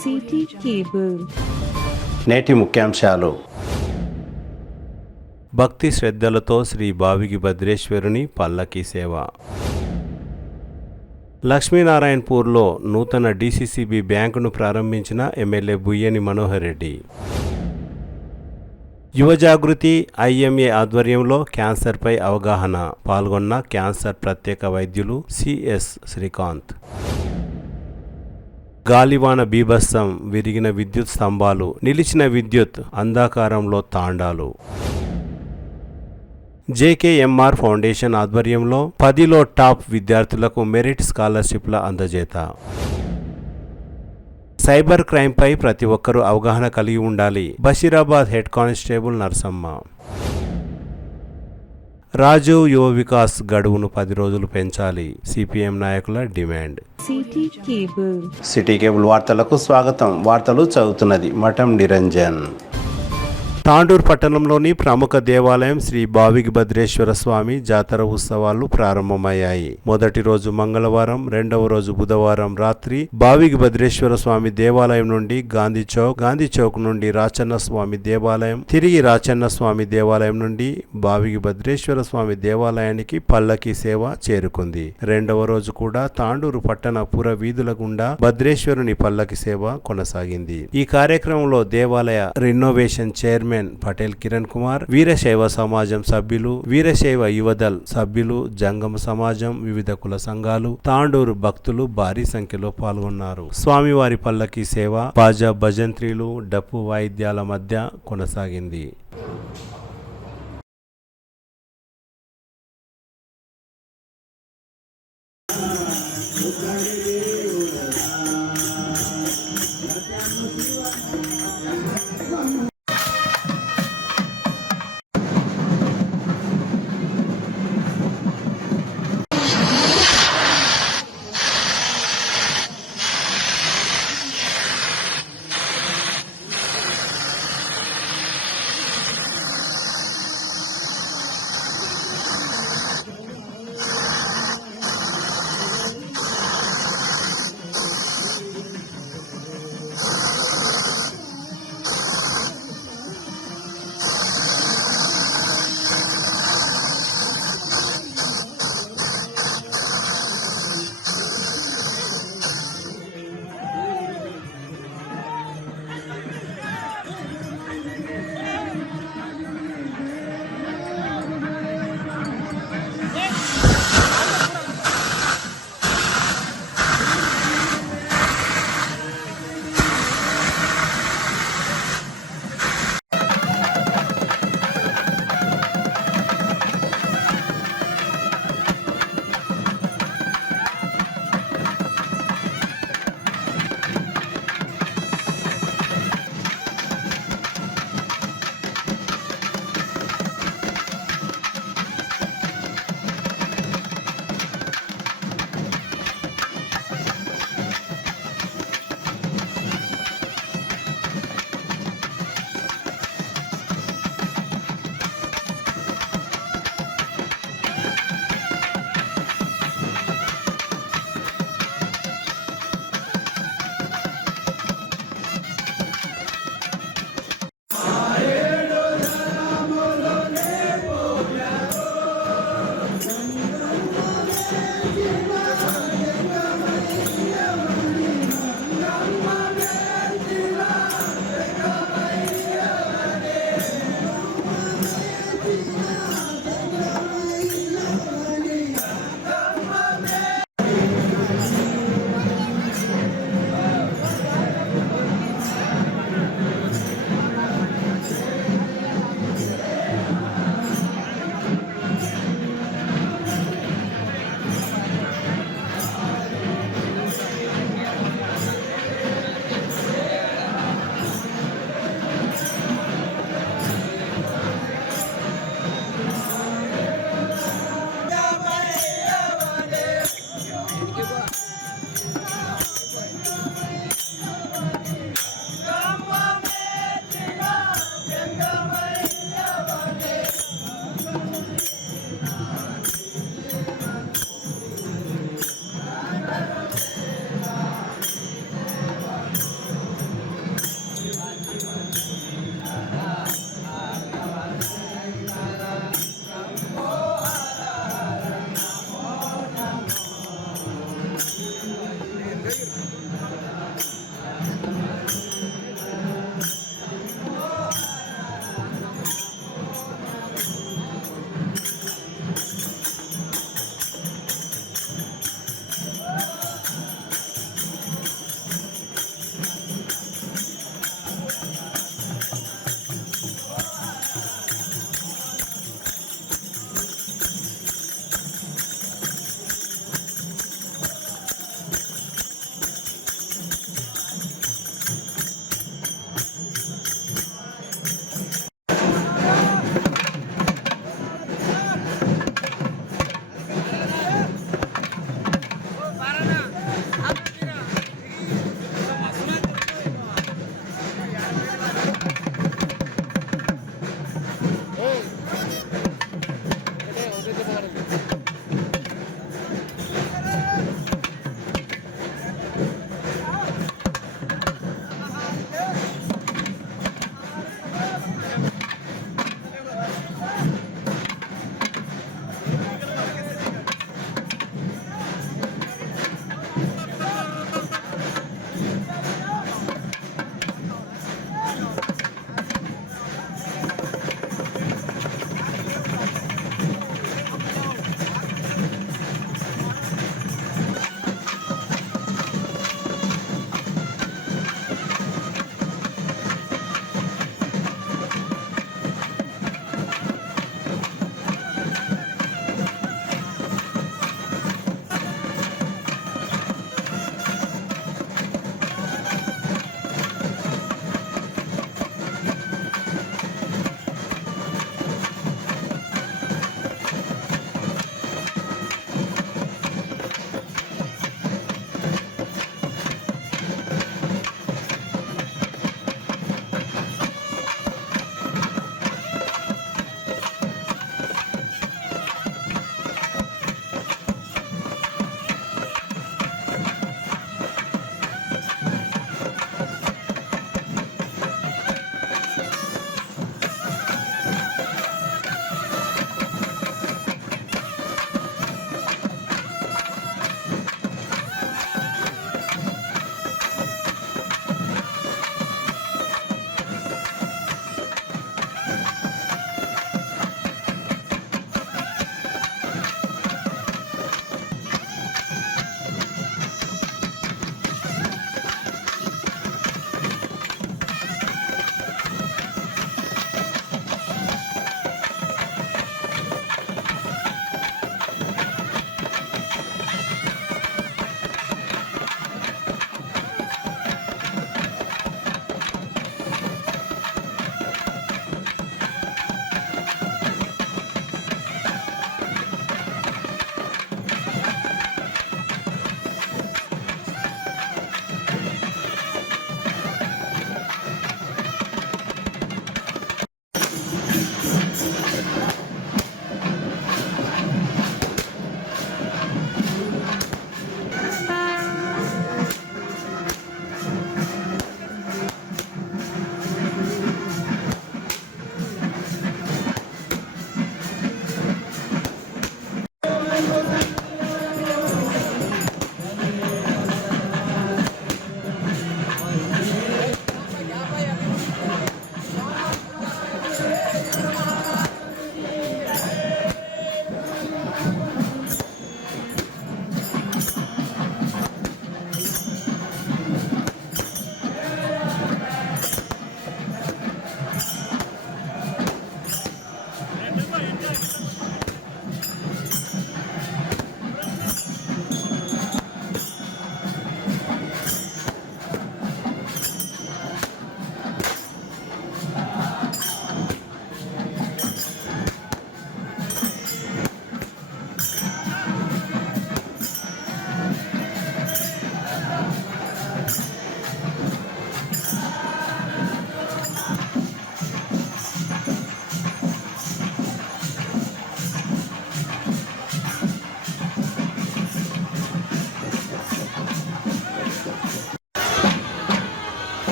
City cable. నేటి ముఖ్యాంశాలు. భక్తి శ్రద్ధలతో శ్రీ బావిగి భద్రేశ్వరుని పల్లకీ సేవ. లక్ష్మీనారాయణపూర్లో నూతన డీసీసీబీ బ్యాంకును ప్రారంభించిన ఎమ్మెల్యే బుయ్యని మనోహర్ రెడ్డి. యువజాగృతి ఐఎంఏ ఆధ్వర్యంలో క్యాన్సర్పై అవగాహన. పాల్గొన్న క్యాన్సర్ ప్రత్యేక వైద్యులు సిఎస్ శ్రీకాంత్. గాలివాన బీభత్సం, విరిగిన విద్యుత్ స్తంభాలు, నిలిచిన విద్యుత్, అంధకారంలో తాండాలు. జేకేఎంఆర్ ఫౌండేషన్ ఆధ్వర్యంలో 10లో టాప్ విద్యార్థులకు మెరిట్ స్కాలర్షిప్ల అందజేత. సైబర్ క్రైమ్పై ప్రతి ఒక్కరూ అవగాహన కలిగి ఉండాలి. Basheerabad head constable Narsamma. రాజీవ్ యువ వికాస్ గడువును 10 రోజులు పెంచాలి. సిపిఎం నాయకుల డిమాండ్. సిటీ కేబుల్ వార్తలకు స్వాగతం. వార్తలు చదువుతున్నది మఠం నిరంజన్. తాండూర్ పట్టణంలోని ప్రముఖ దేవాలయం శ్రీ బావిగి భద్రేశ్వర స్వామి జాతర ఉత్సవాలు ప్రారంభమయ్యాయి. మొదటి రోజు మంగళవారం, రెండవ రోజు బుధవారం రాత్రి బావిగి భద్రేశ్వర స్వామి దేవాలయం నుండి గాంధీ చౌక్ నుండి రాచన్న స్వామి దేవాలయం, తిరిగి రాచన్న స్వామి దేవాలయం నుండి బావిగి భద్రేశ్వర స్వామి దేవాలయానికి పల్లకీ సేవ చేరుకుంది. రెండవ రోజు కూడా తాండూరు పట్టణ పుర వీధుల గుండా భద్రేశ్వరుని పల్లకీ సేవ కొనసాగింది. ఈ కార్యక్రమంలో దేవాలయ రినోవేషన్ చైర్మన్ పటేల్ కిరణ్ కుమార్, వీరశైవ సమాజం సభ్యులు, వీరశైవ యువదల్ సభ్యులు, జంగమ సమాజం, వివిధ కుల సంఘాలు, తాండూరు భక్తులు భారీ సంఖ్యలో పాల్గొన్నారు. స్వామివారి పల్లకీ సేవ బాజా భజంత్రీలు, డప్పు వాయిద్యాల మధ్య కొనసాగింది.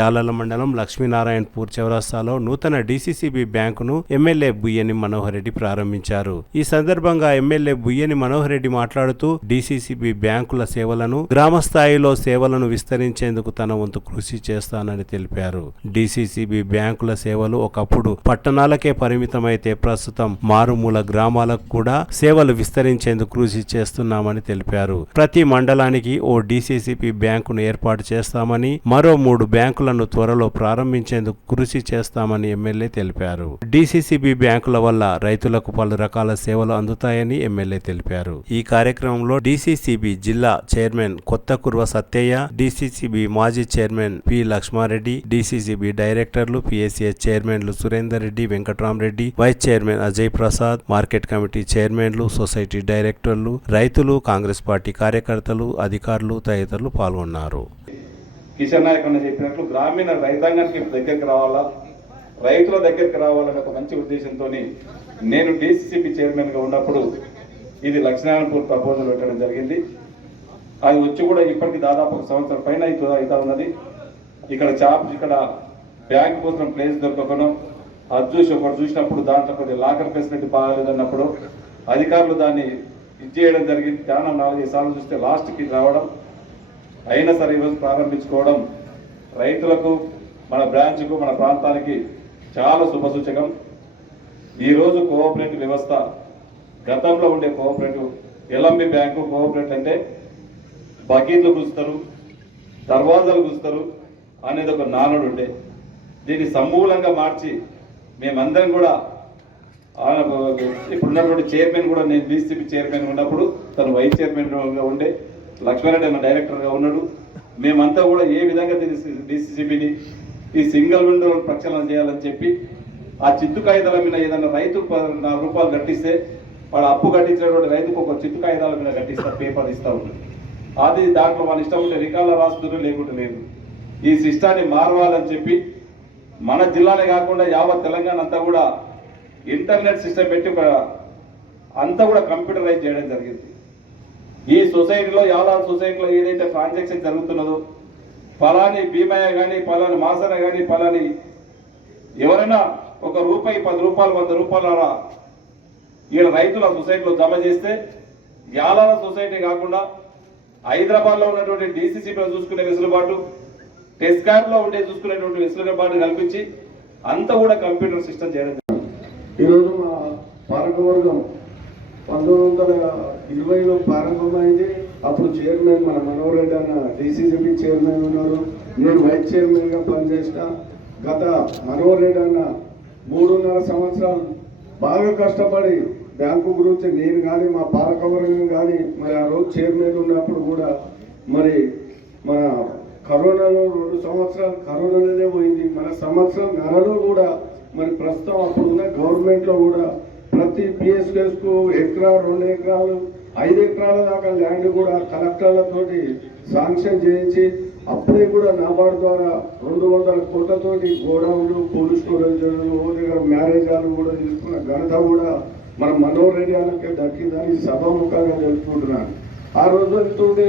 యాలల మండలం లక్ష్మీనారాయణపూర్ చౌరస్తాలో నూతన డీసీసీబీ బ్యాంకును ఎమ్మెల్యే బుయ్యని మనోహర్ రెడ్డి ప్రారంభించారు. ఈ సందర్భంగా ఎమ్మెల్యే బుయ్యని మనోహర్ రెడ్డి మాట్లాడుతూ డీసీసీబీ బ్యాంకుల సేవలను గ్రామ స్థాయిలో సేవలను విస్తరించేందుకు తన వంతు కృషి చేస్తానని తెలిపారు. డీసీసీబీ బ్యాంకుల సేవలు ఒకప్పుడు పట్టణాలకే పరిమితమైతే ప్రస్తుతం మారుమూల గ్రామాలకు కూడా సేవలు విస్తరించేందుకు కృషి చేస్తున్నామని తెలిపారు. ప్రతి మండలానికి ఓ డీసీసీబీ బ్యాంకును ఏర్పాటు చేస్తామని, మరో 3 బ్యాంకులను త్వరలో ప్రారంభించేందుకు కృషి చేస్తామని ఎమ్మెల్యే తెలిపారు. డీసీసీబీ బ్యాంకుల వల్ల రైతులకు పలు రకాల సేవలు అందుతాయని ఎమ్మెల్యే తెలిపారు. ఈ కార్యక్రమంలో డీసీసీబీ జిల్లా చైర్మన్ కొత్త కుర్వ సత్యయ్య, డీసీసీబీ మాజీ చైర్మన్ పి లక్ష్మారెడ్డి, డీసీసీబీ డైరెక్టర్లు, పిఎస్సిఎస్ చైర్మన్లు Surender Reddy, Venkatrama Reddy, vice chairman Ajay Prasad, market committee చైర్మన్లు, సొసైటీ డైరెక్టర్లు, రైతులు, కాంగ్రెస్ పార్టీ కార్యకర్తలు, అధికారులు తదితరులు పాల్గొన్నారు. కిషన్ నాయక్ అన్న చెప్పినట్లు గ్రామీణ రైతాంగానికి దగ్గరికి రావాలా, రైతుల దగ్గరికి రావాలనే ఒక మంచి ఉద్దేశంతో నేను డీసీసీబీ చైర్మన్గా ఉన్నప్పుడు ఇది లక్ష్మీనారాయణపూర్ ప్రపోజల్ పెట్టడం జరిగింది. అది వచ్చి కూడా ఇప్పటికి దాదాపు 1 సంవత్సరం పైన అవుతా ఉన్నది. ఇక్కడ బ్యాంక్ కోసం ప్లేస్ దొరకకను అది చూసి ఒకటి చూసినప్పుడు దాంట్లో కొద్దిగా లాకర్ ఫెసిలిటీ బాగాలేదన్నప్పుడు అధికారులు దాన్ని చేయడం జరిగింది. చాలా 4-5 సార్లు చూస్తే లాస్ట్కి రావడం అయినా సరే ఈరోజు ప్రారంభించుకోవడం రైతులకు, మన బ్రాంచ్కు, మన ప్రాంతానికి చాలా శుభసూచకం. ఈరోజు కోఆపరేటివ్ వ్యవస్థ, గతంలో ఉండే కోఆపరేటివ్ ఎల్ఎంబి బ్యాంకు కోఆపరేటివ్ అంటే బకీట్లు కూస్తారు, దర్వాజాలు కూస్తారు అనేది ఒక నానుడు ఉండే. దీన్ని సమూలంగా మార్చి మేమందరం కూడా ఇప్పుడున్నటువంటి చైర్మన్ కూడా, నేను డీసీసీబీ చైర్మన్ ఉన్నప్పుడు తను వైస్ చైర్మన్గా ఉండే, లక్ష్మీరెడ్డి అన్న డైరెక్టర్గా ఉన్నాడు. మేమంతా కూడా ఏ విధంగా డీసీసీబీని ఈ సింగిల్ విండో ప్రక్షాళన చేయాలని చెప్పి ఆ చిత్తు కాగితాల మీద ఏదైనా రైతు 4 రూపాయలు కట్టిస్తే వాడు అప్పు కట్టించినటువంటి రైతుకు ఒక చిత్తు కాగితాల మీద కట్టిస్తారు, పేపర్ ఇస్తూ ఉంటుంది. అది దాంట్లో వాళ్ళ ఇష్టం ఉంటే రికార్డులో రాస్తున్నారు, లేకుంటే లేదు. ఈ సిస్టాన్ని మారవాలని చెప్పి మన జిల్లానే కాకుండా యావత్ తెలంగాణ అంతా కూడా ఇంటర్నెట్ సిస్టమ్ పెట్టి అంతా కూడా కంప్యూటరైజ్ చేయడం జరిగింది. ఈ సొసైటీలో యాలాల సొసైటీలో ఏదైతే ట్రాన్సాక్షన్ జరుగుతున్నదో, ఫలాని భీమయ్య కానీ, ఫలాని మాసన కానీ, ఫలాని ఎవరైనా ₹1, ₹10, ₹100 ఈడ రైతుల సొసైటీలో జమ చేస్తే యాలాల సొసైటీ కాకుండా హైదరాబాద్లో ఉన్నటువంటి డీసీసీబీలో చూసుకునే వెసులుబాటు, టెస్కార్లో ఉండే చూసుకునేటువంటి వెసులుబాటు కల్పించి అంతా కూడా కంప్యూటర్ సిస్టమ్ చేయడం జరిగింది. ఈరోజు మా పాలకవర్గం 1920లో ప్రారంభమైంది. అప్పుడు చైర్మన్ మన మనోహర్ రెడ్డి అన్న డీసీసీబీ చైర్మన్ ఉన్నారు, నేను వైస్ చైర్మన్గా పనిచేసిన. గత మనోహర్ రెడ్డి అన్న 3.5 సంవత్సరాలు బాగా కష్టపడి బ్యాంకు గురించి నేను కానీ, మా పాలకవర్గం కానీ, మరి ఆ రోజు చైర్మన్ ఉన్నప్పుడు కూడా మరి మన కరోనాలో 2 సంవత్సరాలు కరోనాలోనే పోయింది. మన సంవత్సరం నెలలో కూడా మరి ప్రస్తుతం అప్పుడున్న గవర్నమెంట్లో కూడా ప్రతి పిఎస్కేస్కు ఎకరా, 2 ఎకరాలు, 5 ఎకరాల దాకా ల్యాండ్ కూడా కలెక్టర్లతోటి శాంక్షన్ చేయించి అప్పుడే కూడా నాబార్డు ద్వారా 200 కోట్లతోటి గోడౌన్లు, కోల్డ్ స్టోరేజ్లు, ఓ దగ్గర మ్యారేజ్ హాల్ కూడా తీసుకున్న ఘనత కూడా మన మనోహర్ రెడ్డి అన్నకే దక్కిందని సభాముఖంగా తెలుసుకుంటున్నాను. ఆ రోజు ఎంతుంటే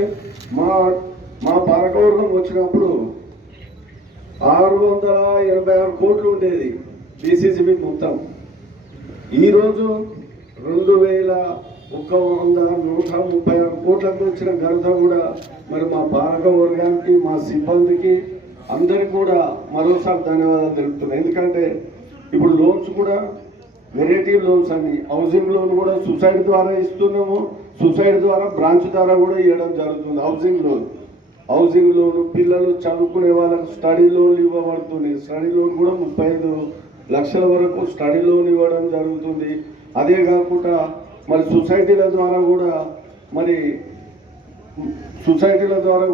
మా పాలకవర్గం వచ్చినప్పుడు 686 కోట్లు ఉండేది డీసీసీబీ మొత్తం. ఈరోజు 2136 కోట్లకు వచ్చిన ఘనత కూడా మరి మా పాలకవర్గానికి, మా సిబ్బందికి అందరికి కూడా మరోసారి ధన్యవాదాలు తెలుపుతున్నాను. ఎందుకంటే ఇప్పుడు లోన్స్ కూడా వెరైటీ లోన్స్ అని, హౌసింగ్ లోన్ కూడా సొసైటీ ద్వారా ఇస్తున్నాము, సొసైటీ ద్వారా బ్రాంచ్ ద్వారా కూడా ఇవ్వడం జరుగుతుంది. హౌసింగ్ లోన్ పిల్లలు చదువుకునే వాళ్ళకు స్టడీ లోన్ ఇవ్వబడుతుంది. స్టడీ లోన్ కూడా 35 లక్షల వరకు స్టడీ లోన్ ఇవ్వడం జరుగుతుంది. అదే కాకుండా మరి సొసైటీల ద్వారా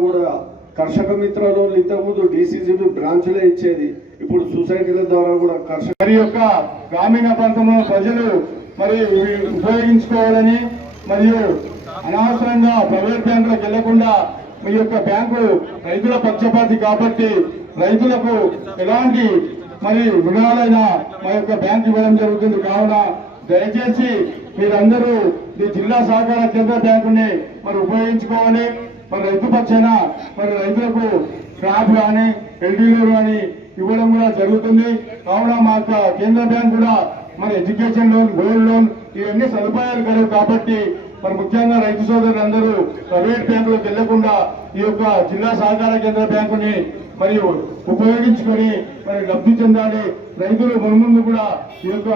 కూడా కర్షక మిత్ర లోన్లు ఇంతకుముందు డీసీసీబీ బ్రాంచ్లే ఇచ్చేది, ఇప్పుడు సొసైటీల ద్వారా కూడా మరి యొక్క గ్రామీణ ప్రాంతంలో ప్రజలు మరి ఉపయోగించుకోవాలని, మరియు అనవసరంగా ప్రైవేట్ బ్యాంకులకు వెళ్లకుండా మీ యొక్క బ్యాంకు రైతుల పక్షపాతి కాబట్టి రైతులకు ఎలాంటి మరి రుణాలైనా మా యొక్క బ్యాంకు ఇవ్వడం జరుగుతుంది. కావున దయచేసి మీరందరూ ఈ జిల్లా సహకార కేంద్ర బ్యాంకుని మరి ఉపయోగించుకోవాలి. మరి రైతు పక్షాన మరి రైతులకు క్రాప్ కానీ ఎల్డీలో కానీ ఇవ్వడం కూడా జరుగుతుంది. కావున మా యొక్క కేంద్ర బ్యాంక్ కూడా మన ఎడ్యుకేషన్ లోన్, గోల్డ్ లోన్ ఇవన్నీ సదుపాయాలు కలవు కాబట్టి మరి ముఖ్యంగా రైతు సోదరులందరూ ప్రైవేట్ బ్యాంకులకు వెళ్లకుండా ఈ యొక్క జిల్లా సహకార కేంద్ర బ్యాంకుని మరియు ఉపయోగించుకొని మరి లబ్ధి చెందాలి. రైతులు మున్ముందు కూడా ఈ యొక్క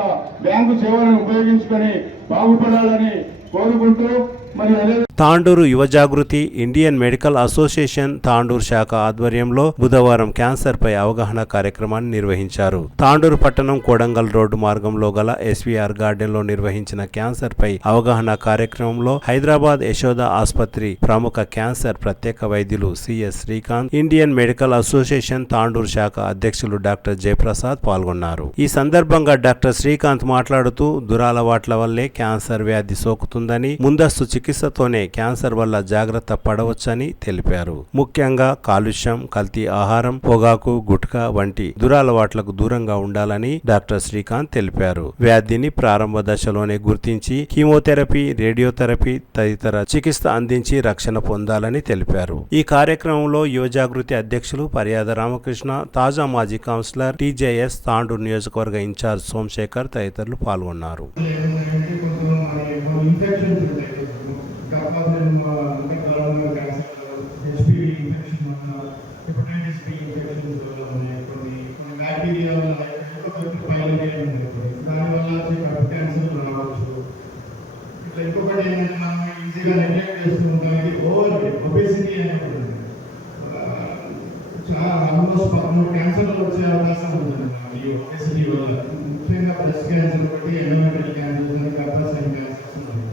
బ్యాంకు సేవలను ఉపయోగించుకొని బాగుపడాలని కోరుకుంటూ మరి అదే తాండూరు యువ జాగృతి ఇండియన్ మెడికల్ అసోసియేషన్ తాండూరు శాఖ ఆధ్వర్యంలో బుధవారం క్యాన్సర్ పై అవగాహన కార్యక్రమాన్ని నిర్వహించారు. తాండూరు పట్టణం కోడంగల్ రోడ్డు మార్గంలో గల ఎస్వీఆర్ గార్డెన్ లో నిర్వహించిన క్యాన్సర్ పై అవగాహన కార్యక్రమంలో హైదరాబాద్ యశోద ఆసుపత్రి ప్రముఖ క్యాన్సర్ ప్రత్యేక వైద్యులు CS Srikanth, Indian medical association Tandur శాఖ అధ్యక్షులు డాక్టర్ జయప్రసాద్ పాల్గొన్నారు. ఈ సందర్భంగా డాక్టర్ శ్రీకాంత్ మాట్లాడుతూ దురలవాట్ల వల్లే క్యాన్సర్ వ్యాధి సోకుతుందని, ముందస్తు చికిత్సతోనే క్యాన్సర్ వల్ల జాగ్రత్త పడవచ్చని తెలిపారు. ముఖ్యంగా కాలుష్యం, కల్తీ ఆహారం, పొగాకు, గుట్కా వంటి దురలవాట్లకు దూరంగా ఉండాలని డాక్టర్ శ్రీకాంత్ తెలిపారు. వ్యాధిని ప్రారంభ దశలోనే గుర్తించి కీమోథెరపీ, రేడియోథెరపీ తదితర చికిత్స అందించి రక్షణ పొందాలని తెలిపారు. ఈ కార్యక్రమంలో యువ జాగృతి అధ్యక్షులు పర్యాద రామకృష్ణ, తాజా మాజీ కౌన్సిలర్ టీజేఎస్ తాండూరు నియోజకవర్గ ఇన్ఛార్జ్ సోమశేఖర్ తదితరులు పాల్గొన్నారు. ఇంకొకటి ఏంటంటే మనం ఈజీగా నెగ్లెక్ట్ చేస్తూ ఉంటాం. ఇది ఒబేసిటీ అనేది చాలా ఆల్మోస్ట్ 13 క్యాన్సర్లు వచ్చే అవకాశం ఉంటుంది ఈ ఒబేసిటీ వల్ల. ముఖ్యంగా బ్రెస్ట్ క్యాన్సర్ ఒకటి, ఎండోమెట్రియల్ క్యాన్సర్, గర్భాశయ క్యాన్సర్స్ ఉన్నాయి.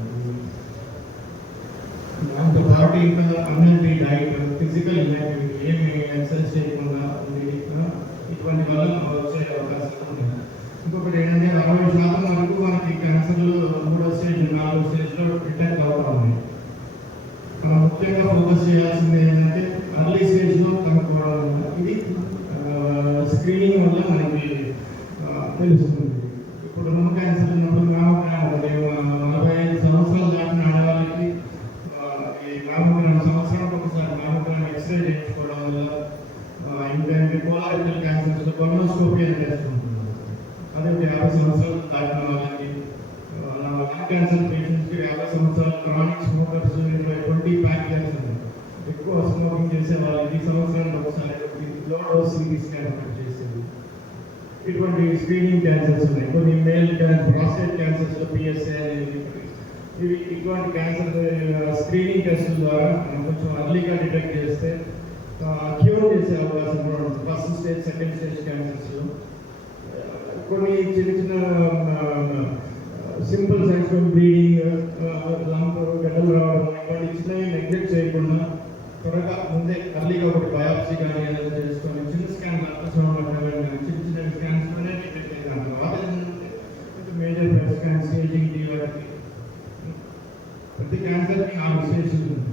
దాంతో పాటు ఇంకా అన్హెల్తీ డైట్, ఫిజికల్ ఇన్యాక్టివిటీ, ఏమి ఎక్సర్సైజ్ చేయకుండా ఇటువంటి వల్ల వచ్చే అవకాశం ఉంది. ఇంకొకటి ఏంటంటే 60% వరకు మనకి క్యాన్సర్లు 3వ స్టేజ్, 4వ స్టేజ్లో డిటెక్ట్ అవుతా ఉన్నాయి. మనం ముఖ్యంగా ఫోకస్ చేయాల్సింది ఏంటంటే అర్లీ స్టేజ్లో కనుక్కోవడం. ఇది స్క్రీనింగ్ వల్ల మనకి తెలుస్తుంది. ఇప్పుడు రొమ్ము క్యాన్సర్ ఉన్నప్పుడు 45 సంవత్సరాలు దాటిన ఆడవాళ్ళకి ఈ మ్యామోగ్రామ్ సంవత్సరానికి ఒకసారి మ్యామోగ్రామ్ ఎక్స్రే చేయించుకోవడం వల్ల, ఇంకా కోలారెక్టల్ క్యాన్సర్స్ కొలోనోస్కోపీ అని చేస్తుంటుంది. అదే 50 సంవత్సరాలు దాటిన వాళ్ళకి, లంగ్ క్యాన్సర్ పేషెంట్స్కి 50 సంవత్సరాలు, క్రానిక్ స్మోకర్స్, 20 ప్యాక్స్ ఎక్కువ స్మోకింగ్ చేసే వాళ్ళకి సంవత్సరానికి ఒకసారి లో డోస్ సిటీ స్కాన్ చేసేది. ఇటువంటి స్క్రీనింగ్ క్యాన్సర్స్ ఉన్నాయి. కొన్ని మేల్ ప్రాస్టేట్ క్యాన్సర్స్, పిఎస్ఏ అనేది, ఇవి ఇటువంటి క్యాన్సర్ స్క్రీనింగ్ టెస్ట్ ద్వారా మనం కొంచెం అర్లీగా డిటెక్ట్ చేస్తే క్యూర్ చేసే అవకాశం కూడా ఉంటుంది. ఫస్ట్ స్టేజ్, సెకండ్ స్టేజ్ క్యాన్సర్స్లో కొన్ని చిన్న చిన్న సింపుల్ సైన్స్ బ్లీడింగ్, లంప్, గడ్డలు రావడం ఇటువంటి చిన్నవి నెగ్లెక్ట్ చేయకుండా త్వరగా ముందే అర్లీగా ఒకటి బయాప్సీ కానీ ఏదైనా చేసుకొని చిన్న స్కాన్, అల్ట్రాసౌండ్ చిన్న చిన్న స్కాన్స్తోనే డిటెక్ట్ చేయాలి. తర్వాత మేజర్ బ్రెస్ట్ స్కాన్, స్టేజింగ్, వాటికి ప్రతి క్యాన్సర్కి 4 స్టేజెస్ ఉంటుంది.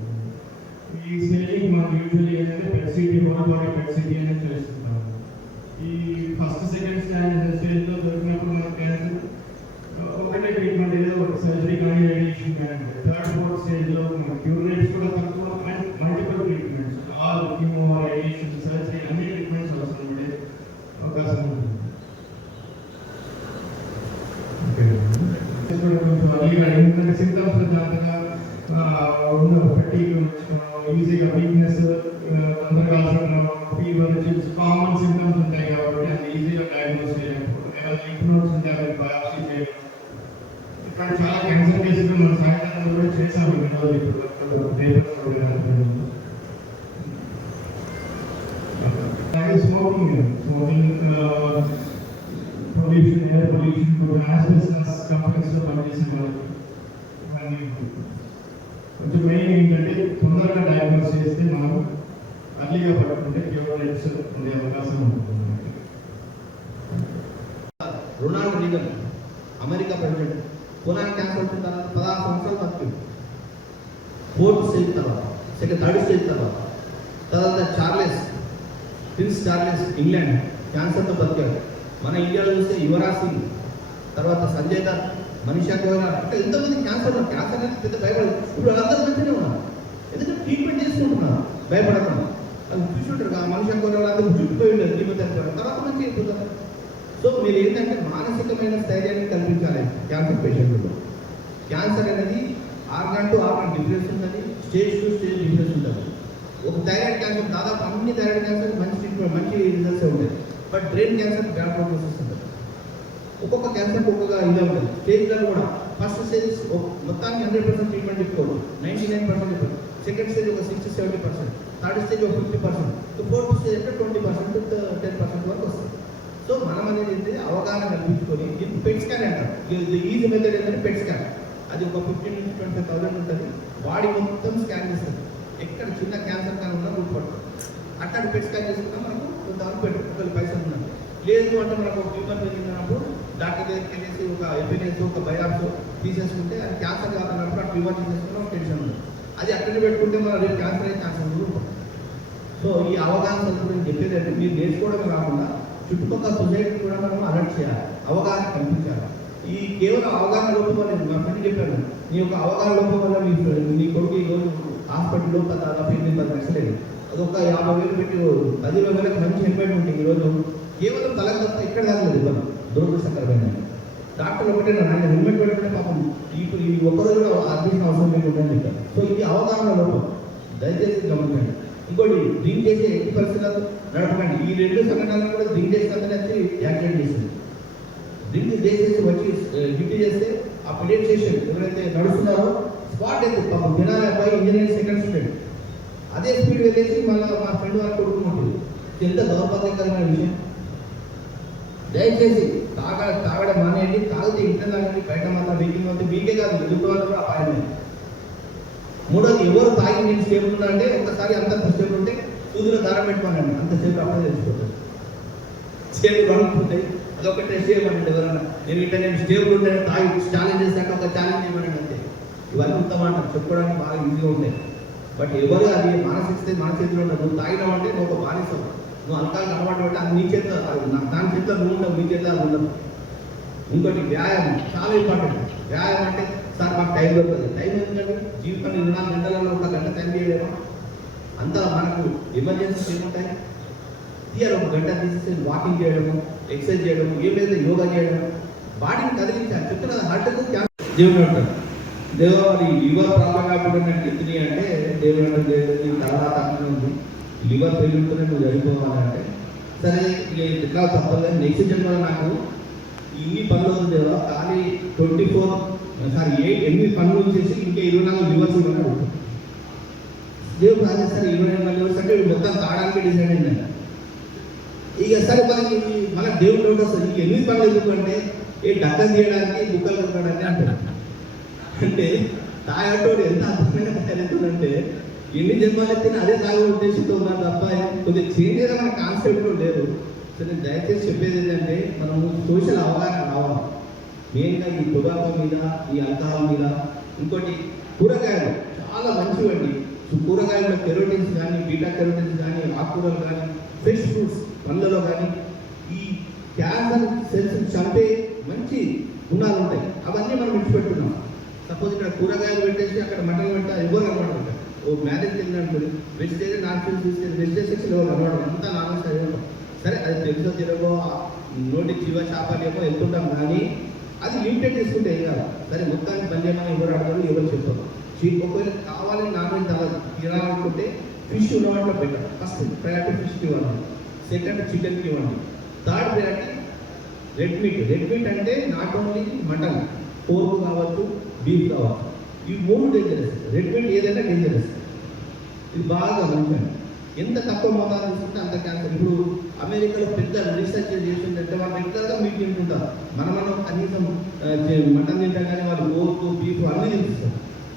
ఈ స్టేజింగ్ మనం యూజువల్లీ ఏంటంటే పెట్సిటీ, హోల్ బాడీ పెట్సిటీ అనేది చేస్తుంటాం. ఈ ఫస్ట్, సెకండ్ స్టేజ్లో దొరికినప్పుడు మన క్యాన్సర్ ఒకటే ట్రీట్మెంట్, ఏదో ఒక సర్జరీ కానీ రేడియేషన్ కానీ. థర్డ్, ఫోర్త్ స్టేజ్లో మన క్యూర్ రేట్స్ కూడా తక్కువ and multiple treatments, all chemo, radiation, surgery అన్ని ట్రీట్మెంట్స్ అవసరం ఉండే అవకాశం ఉంటుంది. కొంచెం అర్లీగా ఎందుకంటే సింటమ్స్ జాగ్రత్తగా ఉన్న ఫెటీగ్, ఈజీగా వీక్నెస్, తొందరగా ఫీవర్, కామన్ సింటమ్స్ ఉంటాయి కాబట్టి అది ఈజీగా డయాగ్నోస్ చేయకపోవడం, లింఫ్ నోడ్స్ ఉంటే అవి బయాప్సీ చేయడం. ఇక్కడ చాలా క్యాన్సర్ కేసులు మన సాయంత్రం కూడా చేశాము. Smoking, pollution, air pollution, asbestos కంపెనీస్లో పనిచేసిన వాళ్ళు కొంచెం మెయిన్ ఏంటంటే తొందరగా డయాగ్నోస్ చేస్తే మనం అర్లీగా పట్టుకుంటే క్యూర్ రేట్స్ ఉండే అవకాశం ఉంటుంది. Ronald Reagan America president colon cancer వచ్చిన తర్వాత 16 సంవత్సరాలు బతికింది. 4th స్టేజ్ తర్వాత, థర్డ్ స్టేజ్ తర్వాత ప్రిన్స్ చార్లెస్ ఇంగ్లాండ్ క్యాన్సర్తో బతికారు. మన ఇండియాలో చూస్తే యువరాజ్ సింగ్, తర్వాత సంజయ్ దత్, మనీషా గోయల్, అంటే ఎంతమంది క్యాన్సర్ అనేది పెద్ద భయపడదు. ఇప్పుడు వాళ్ళందరూ మంచిగానే ఉన్నారు, ఎందుకంటే ట్రీట్మెంట్ చేసుకుంటున్నారు భయపడకుండా. అది చూసుంటారు ఆ మనిషి అనుకునే వాళ్ళందరూ చుట్టుపోయి ఉండదు కీమోథెరపీ తర్వాత మంచి అయిపోతారు. సో మీరు ఏంటంటే మానసికమైన స్థైర్యాన్ని కల్పించాలి క్యాన్సర్ పేషెంట్లో. క్యాన్సర్ అనేది ఆర్గాన్ టు ఆర్గాన్ డిఫరెన్స్ ఉంటుంది, స్టేజ్ టు స్టేజ్ డిఫరెన్స్ ఉంటుంది. ఒక థైరాయిడ్ క్యాన్సర్ దాదాపు అన్ని థైరాయిడ్ క్యాన్సర్ మంచి ట్రీట్మెంట్ మంచి రిజల్ట్స్ ఉంటాయి. But brain cancer bad prognosis ఉంటుంది. ఒక్కొక్క క్యాన్సర్ ఒక్కొక్క ఇదే ఉంటుంది. స్టేజ్లలో కూడా ఫస్ట్ స్టేజ్ మొత్తానికి 100% ట్రీట్మెంట్ ఇచ్చుకోవచ్చు, 99% ఇవ్వాలి. సెకండ్ స్టేజ్ ఒక 60-70%, థర్డ్ స్టేజ్ ఒక 50%, ఫోర్త్ స్టేజ్ అంటే 20% 10% వరకు వస్తుంది. సో మనం అనేది ఏంటి అవగాహన కల్పించుకొని ఇది పెట్ స్కాన్ అంటారు. ఈజీ మెథడ్ ఏంటంటే పెట్ స్కాన్. అది ఒక 15,000-20,000 ఉంటుంది. బాడీ మొత్తం స్కాన్ చేస్తుంది. ఎక్కడ చిన్న క్యాన్సర్ కానీ ఉన్నా గుర్తుపడుతుంది. అట్లాంటి పెట్ స్కాన్ చేసుకున్నా మనకు కొంతవరకు పెట్టుకోగలి పైసలు ఉన్నాయి. లేదు అంటే మనకు ట్యూమర్ పెరిగినప్పుడు డాక్టర్ దగ్గరికి వెళ్ళేసి ఒక ఎఫ్ఎన్ఎస్ ఒక బయాప్స్ తీసేసుకుంటే అది క్యాన్సర్ కాకున్నప్పుడు ఆ ట్యూమర్ తీసేసుకున్న టెన్షన్ ఉంది. అది అట్లనే పెట్టుకుంటే మనం రేపు క్యాన్సర్ అయితే ఛాన్స్ ఉంటుంది. సో ఈ అవగాహన గురించి చెప్పేది అంటే మీరు నేర్చుకోవడమే కాకుండా చుట్టుపక్కల సొసైటీ కూడా మనం అలర్ట్ చేయాలి, అవగాహన కల్పించాలి. ఈ కేవలం అవగాహన లోపం వల్ల మా ఫ్రెండ్ చెప్పాను, నీ యొక్క అవగాహన లోపం వల్ల నీ కొడుకు ఈరోజు హాస్పిటల్లో దాదాపు 8-10 లక్షలు అయింది. అది ఒక 50,000 పెట్టి 10,000 మంచి హెల్మెట్ ఉంటుంది. ఈరోజు కేవలం తలకు తప్ప ఇక్కడ కాదు ఇవ్వను దురదృష్టకరమైన డాక్టర్లు ఒకటే ఆయన హెల్మెట్ పెట్టుకుంటే పాపం ఇప్పుడు ఈ ఒక్కరోజు కూడా అర్థించిన అవసరం లేకుండా చెప్పారు. సో ఇది అవగాహన లోపం, దయచేసి గమనించండి. ఇంకోటి డ్రింక్ చేసి 80% నడపకండి. ఈ 2 సంఘటనలు కూడా డ్రింక్ చేసినందుకు యాక్సిడెంట్ చేసింది. డ్రింక్ చేసేసి వచ్చి గిఫ్ట్ చేస్తే ఆ పెడిట్రేషన్ ఎవరైతే నడుస్తున్నారో స్పాట్ అయితే పాపం దినాల అబ్బాయి ఇంజనీరింగ్ సెకండ్ స్టూడెంట్ అదే స్పీడ్ వెళ్ళేసి మళ్ళీ మా ఫ్రెండ్ వారికి కొడుకుంటుంది. ఎంత దౌర్భాగ్యకరమైన విషయం. దయచేసి తాగడం మానేయండి. తాగితే ఇంట్లో తాగండి, బయట మాత్రం వెహికల్ వస్తే మీకే కాదు ఎదుటి వాళ్ళు కూడా అపాయమే. మూడోది ఎవరు తాగి నేను స్టేబుల్ ఉన్నా అంటే ఒకసారి అంత స్టేబుల్ ఉంటే సూదులో దారం పెట్టుకోనండి, అంత స్టేబుల్ అప్పుడే తెలిసిపోతుంది. స్టేబుల్ అనుకుంటాయి అదొక టెస్ట్ చేయమనండి. ఎవరన్నా నేను స్టేబుల్ ఉంటాను తాగి ఛాలెంజ్ చేశాక ఒక ఛాలెంజ్ చేయమనండి అంతే. ఇవన్నీ ఉత్తమాట చెప్పుకోవడానికి బాగా ఈజీగా ఉంటాయి. బట్ ఎవరు అది మానసిస్తే మన చేతిలో ఉండదు. నువ్వు తాగినావు అంటే నువ్వు ఒక బానిసవు. నువ్వు అల్కాలకు అలవాటు పడితే అది నీ చేతిలో, దాని చేతిలో నువ్వు ఉండవు, నీ చేతిలో అది ఉండదు. ఇంకోటి వ్యాయామం చాలా ఇంపార్టెంట్. వ్యాయామం అంటే సార్ మాకు టైం దొరుకుతుంది. టైం ఎందుకంటే జీవితంలో 24 గంటలలో 1 గంట టైం చేయలేమో. అంతా మనకు ఎమర్జెన్సీస్ ఏముంటాయి, తీయాలి 1 గంట తీసేసి వాకింగ్ చేయడము, ఎక్సర్సైజ్ చేయడము, ఏమైతే యోగా చేయడం, బాడీని కదిలించాలి. చెప్తున్నది హార్ట్కు క్యాన్సర్ దేవుడు అంటారు. దేవుడు లివర్ ప్రాబ్లం కాకుండా ఎత్తుని అంటే దేవుడు అంటారు తర్వాత ఉంది లివర్ పెరుగుతుంటే నువ్వు చనిపోవాలంటే సరే ఇక ఎట్లా తప్పదు. నెక్స్ట్ జన్మలో నాకు ఇన్ని పనులు ఉంది కదా ఖాళీ 8 పనులు చేసి ఇంకా 24 లివర్స్ ఇవ్వని అడుగుతాం. దేవుడు ప్రార్థిస్తారు 24 లివర్స్ అంటే మొత్తం తాగడానికి డిసైడ్ అయిందండి. ఇక సరే మన దేవుడు వస్తుంది ఇంక 8 పనులు ఎందుకంటే డక్కలు తీయడానికి బుక్కలు కొట్టడానికి అంటారు. అంటే తాగటోడు ఎంత అద్భుతంగా తయారవుతుందంటే ఎన్ని జన్మలు ఎత్తినా అదే తాగే ఉద్దేశంతో ఉన్నారు తప్ప కొద్దిగా చేంజ్ అయినా మన కాన్సెప్ట్ లేదు. సో నేను దయచేసి చెప్పేది ఏంటంటే మనం సోషల్ అవగాహన రావాలి. మెయిన్గా ఈ టొబాకో మీద, ఈ ఆల్కహాల్ మీద. ఇంకోటి కూరగాయలు చాలా మంచివండి. కూరగాయల్లో కెరోటిన్స్ కానీ, బీటా కెరోటిన్స్ కానీ, ఆకుకూరలు కానీ, ఫ్రెష్ ఫ్రూట్స్ పండ్లలో కానీ ఈ క్యాన్సర్ సెల్స్ చంపే మంచి గుణాలు ఉంటాయి. అవన్నీ మనం విడిచిపెట్టున్నాం. సపోజ్ ఇక్కడ కూరగాయలు పెట్టేసి అక్కడ మటన్ పెట్టా ఎవరు అలవాటు ఉంటాయి. ఓ మ్యారేజ్కి వెళ్ళినప్పుడు వెజిటేరియన్ నాన్ వెజ్ తీసుకెళ్ళి వెజిటేరియన్ సెక్షన్ ఎవరు అలవాటు అంతా నాన్ వెజ్ అయ్యాం. సరే అది తెలుసో తిరగో నోటికి జీవ చేపలేమో వెళ్తుంటాం, కానీ అది లిమిటెడ్ తీసుకుంటే ఏం కాదు. సరే మొత్తానికి బంద్ చేయమని ఎవరు అడగరు, ఎవరు చెప్పారు. ఒకవేళ కావాలని నాన్ వెజ్ తినాలనుకుంటే ఫిష్ ఉన్నవాటిలో పెట్టాలి. ఫస్ట్ ప్రయారిటీ ఫిష్కి ఇవ్వండి, సెకండ్ చికెన్కి ఇవ్వండి, third priority red meat. Red meat అంటే నాట్ ఓన్లీ మటన్, పోర్క్ కావచ్చు, బీఫ్ కావచ్చు. ఈ 3 డేంజరస్. రెడ్ మీట్ ఏదైనా డేంజరస్. ఇది బాగా మంచిది. ఎంత తక్కువ మోతాదు తీసుకుంటే అంత క్యాన్సర్. ఇప్పుడు అమెరికాలో పెద్ద రీసెర్చ్ చేసిందంటే వాళ్ళు రెగ్యులర్గా మీట్ తింటుంటారు. మనం కనీసం మటన్ తింటాం కానీ వాళ్ళు పోర్క్, బీఫ్ అన్నీ తింటారు.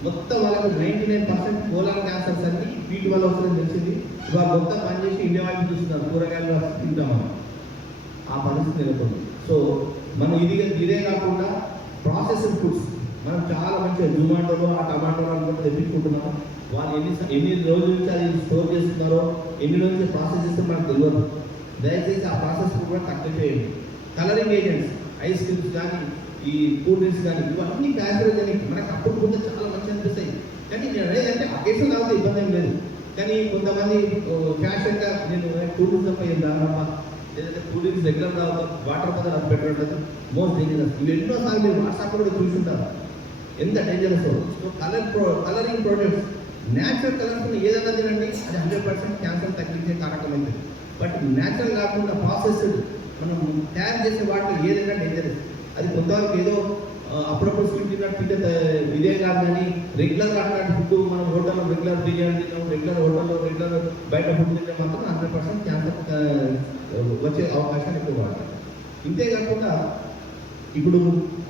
మొత్తం వాళ్ళకు 99% కోలాన్ క్యాన్సర్స్ అన్ని వీటి వల్ల వస్తుందని తెలిసింది. ఇవాళ మొత్తం పనిచేసి ఇండియా వాళ్ళు చూస్తున్నారు కూరగాయలు తింటామని. ఆ పరిస్థితి నెలకొంది. సో మనం ఇదే కాకుండా ప్రాసెస్డ్ ఫుడ్స్ మనం చాలా మంచిగా జొమాటోలో ఆ టమాటోలో అనుకుంటే తెప్పించుకుంటున్నాం. వాళ్ళు ఎన్ని రోజుల నుంచి అది స్టోర్ చేస్తున్నారో, ఎన్ని రోజుల నుంచి ప్రాసెస్ చేస్తే మనకు తెలియదు. దయచేసి ఆ ప్రాసెస్ కూడా తక్కువ చేయండి. కలరింగ్ ఏజెంట్స్, ఐస్ క్రీమ్స్ కానీ, ఈ కూల్ డ్రింక్స్ కానీ ఇవన్నీ క్యాన్సరోజెనిక్. మనకు అప్పుడు కూడా చాలా మంచి అనిపిస్తాయి. కానీ నేను అనేది అంటే అకేషన్ తాగితే ఇబ్బంది ఏం లేదు. కానీ కొంతమంది ఫ్యాషన్గా నేను టూరిజం దానమ్మా లేదంటే టూరిజం రెగ్యులర్ రావడం వాటర్ పదర్ అది పెట్టడం మోస్ట్ డేంజరస్. ఇవి ఎన్నోసార్లు మీరు వాట్సాప్ కూడా చూసుంటారు ఎంత dangerous. So colouring products natural colours ఏదైనా తినండి అది 100% క్యాన్సర్ తగ్గించే కారకమైంది. బట్ న్యాచురల్ కాకుండా ప్రాసెస్డ్ మనం తయారు చేసే వాటిలో ఏదైనా డేంజరస్. అది కొంతవరకు ఏదో అప్పుడప్పుడు స్వీట్ తిన్నట్టు ఇదే కాదు, కానీ రెగ్యులర్గా అట్లాంటి ఫుడ్ మనం హోటల్లో రెగ్యులర్ బిర్యానీ తిన్నాం, రెగ్యులర్ హోటల్లో రెగ్యులర్ బయట ఫుడ్ తింటే మాత్రం 100% క్యాన్సర్ వచ్చే అవకాశాలు ఎక్కువ వాడతారు. ఇంతేకాకుండా ఇప్పుడు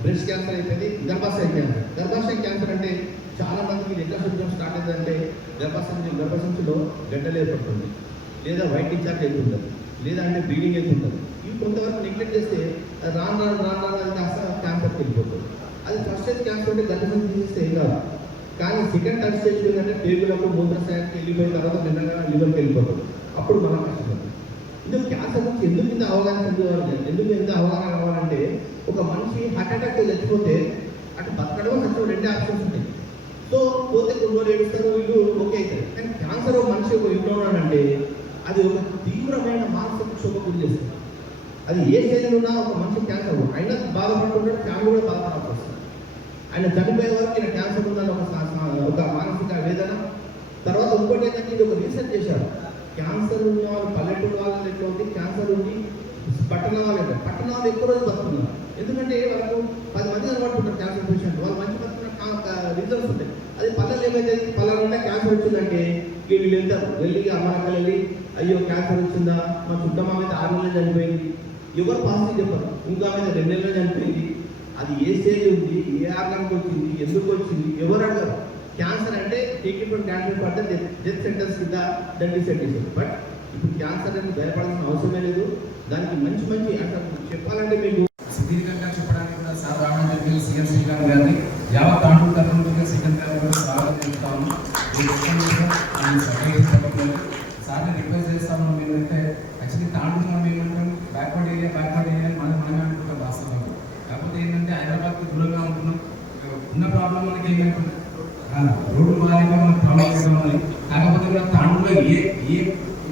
బ్రెస్ట్ క్యాన్సర్ అయిపోయింది, గర్భాశయ క్యాన్సర్. గర్భాశయ క్యాన్సర్ అంటే చాలా మందికి ఎట్లా సిమ్టమ్స్ స్టార్ట్ అయిందంటే గర్భసంచిలో గడ్డలు ఏర్పడుతుంది, లేదా వైట్ డిశ్చార్జ్ అవుతుంటుంది, లేదా అంటే బ్లీడింగ్ అవుతుంటుంది. ఇవి కొంతవరకు నెగ్లెక్ట్ చేస్తే రాను అది కాస్త క్యాన్సర్కి వెళ్ళిపోతుంది. అది ఫస్ట్ స్టేజ్ క్యాన్సర్ అంటే గర్భసంచి తీసేస్తే ఏం కాదు, కానీ సెకండ్ థర్డ్ స్టేజ్ ఏంటంటే పేగులకు మూత్రశాయానికి వెళ్ళిపోయిన తర్వాత నిజంగా లివర్కి వెళ్ళిపోతుంది. అప్పుడు మనం కష్టపడుతుంది. ఇందుకు క్యాన్సర్ గురించి ఎందుకు ఇంత అవగాహన కావాలంటే ఒక మనిషి హార్ట్ అటాక్ చచ్చిపోతే అటు బతకడం చచ్చడం రెండే ఆప్షన్స్ ఉంటాయి. సో పోతే కొన్ని రోజులు ఏడుస్తారు, వీళ్ళు ఓకే అవుతారు. కానీ క్యాన్సర్ ఒక మనిషి ఒక ఇంట్లో ఉన్నాడంటే అది ఒక తీవ్రమైన మానసిక క్షోభ గురి చేస్తుంది. అది ఏ స్టేజ్లో ఉన్నా ఒక మనిషి క్యాన్సర్ అయినా బాధపడుతుంటాడు, ఫ్యామిలీ కూడా బాధపడాల్సి వస్తుంది. ఆయన చనిపోయే వరకు ఈయన క్యాన్సర్ ఉందని ఒక మానసిక వేదన. తర్వాత ఇంకోటి ఏంటంటే ఇది ఒక రీసెర్చ్ చేశారు, క్యాన్సర్ ఉన్న వాళ్ళు పల్లెటూరు వాళ్ళని ఎక్కువ ఉంది, క్యాన్సర్ ఉంది పట్టణ వాళ్ళు ఎక్కువ రోజు బతుకున్నారు. ఎందుకంటే వాళ్ళకు 10 మంది కనబడుతుంటారు క్యాన్సర్ పేషెంట్, వాళ్ళు మంచి బతుకున్న రిజల్ట్స్ ఉంటాయి. అది పల్లెలు ఏమైతే పల్లెలు క్యాన్సర్ వచ్చిందంటే వీళ్ళు వెళ్తారు, వెళ్ళి అమ్మకలు వెళ్ళి అయ్యో క్యాన్సర్ వచ్చిందా, మా చుట్టమా మీద 6 నెలలు చనిపోయింది, ఎవరు పాజిటివ్ చెప్పారు, ఇంకా మీద 2 నెలలు చనిపోయింది. అది ఏ స్టేజ్ ఉంది, ఏ ఆర్గానికి వచ్చింది, ఎందుకు వచ్చింది ఎవరు అడగరు. క్యాన్సర్ అంటే టేకింగ్ ఫ్రమ్ క్యాన్సర్ పడితే డెత్ సెంటెన్స్ కింద దాన్ని డిసైడ్ చేశారు. బట్ ఇప్పుడు క్యాన్సర్ అనేది భయపడాల్సిన అవసరమే లేదు. దానికి మంచి అంటే చెప్పాలంటే మీకు సుదీర్ఘంగా చెప్పడానికి కూడా సార్ రావడం జరిగింది. సీఎం శ్రీకాంత్ గారిని యావత్ తాండూరు తరఫున శ్రీకాంత్ గారిని కూడా స్వాగతం చేస్తాము. సార్ని రిక్వెస్ట్ చేస్తాము. ఏంటంటే యాక్చువల్లీ తాండూరు మనం ఏమంటాం బ్యాక్వర్డ్ ఏరియా మనమే అనుకుంటాం వాస్తవంగా. కాకపోతే ఏంటంటే హైదరాబాద్కి దూరంగా ఉంటున్నాం. ఉన్న ప్రాబ్లం మనకి ఏమైంటుంది రోడ్డు మారిగా మనకు ప్రాబ్లమ్స్ ఉన్నాయి. కాకపోతే కూడా తాండూరులో ఏ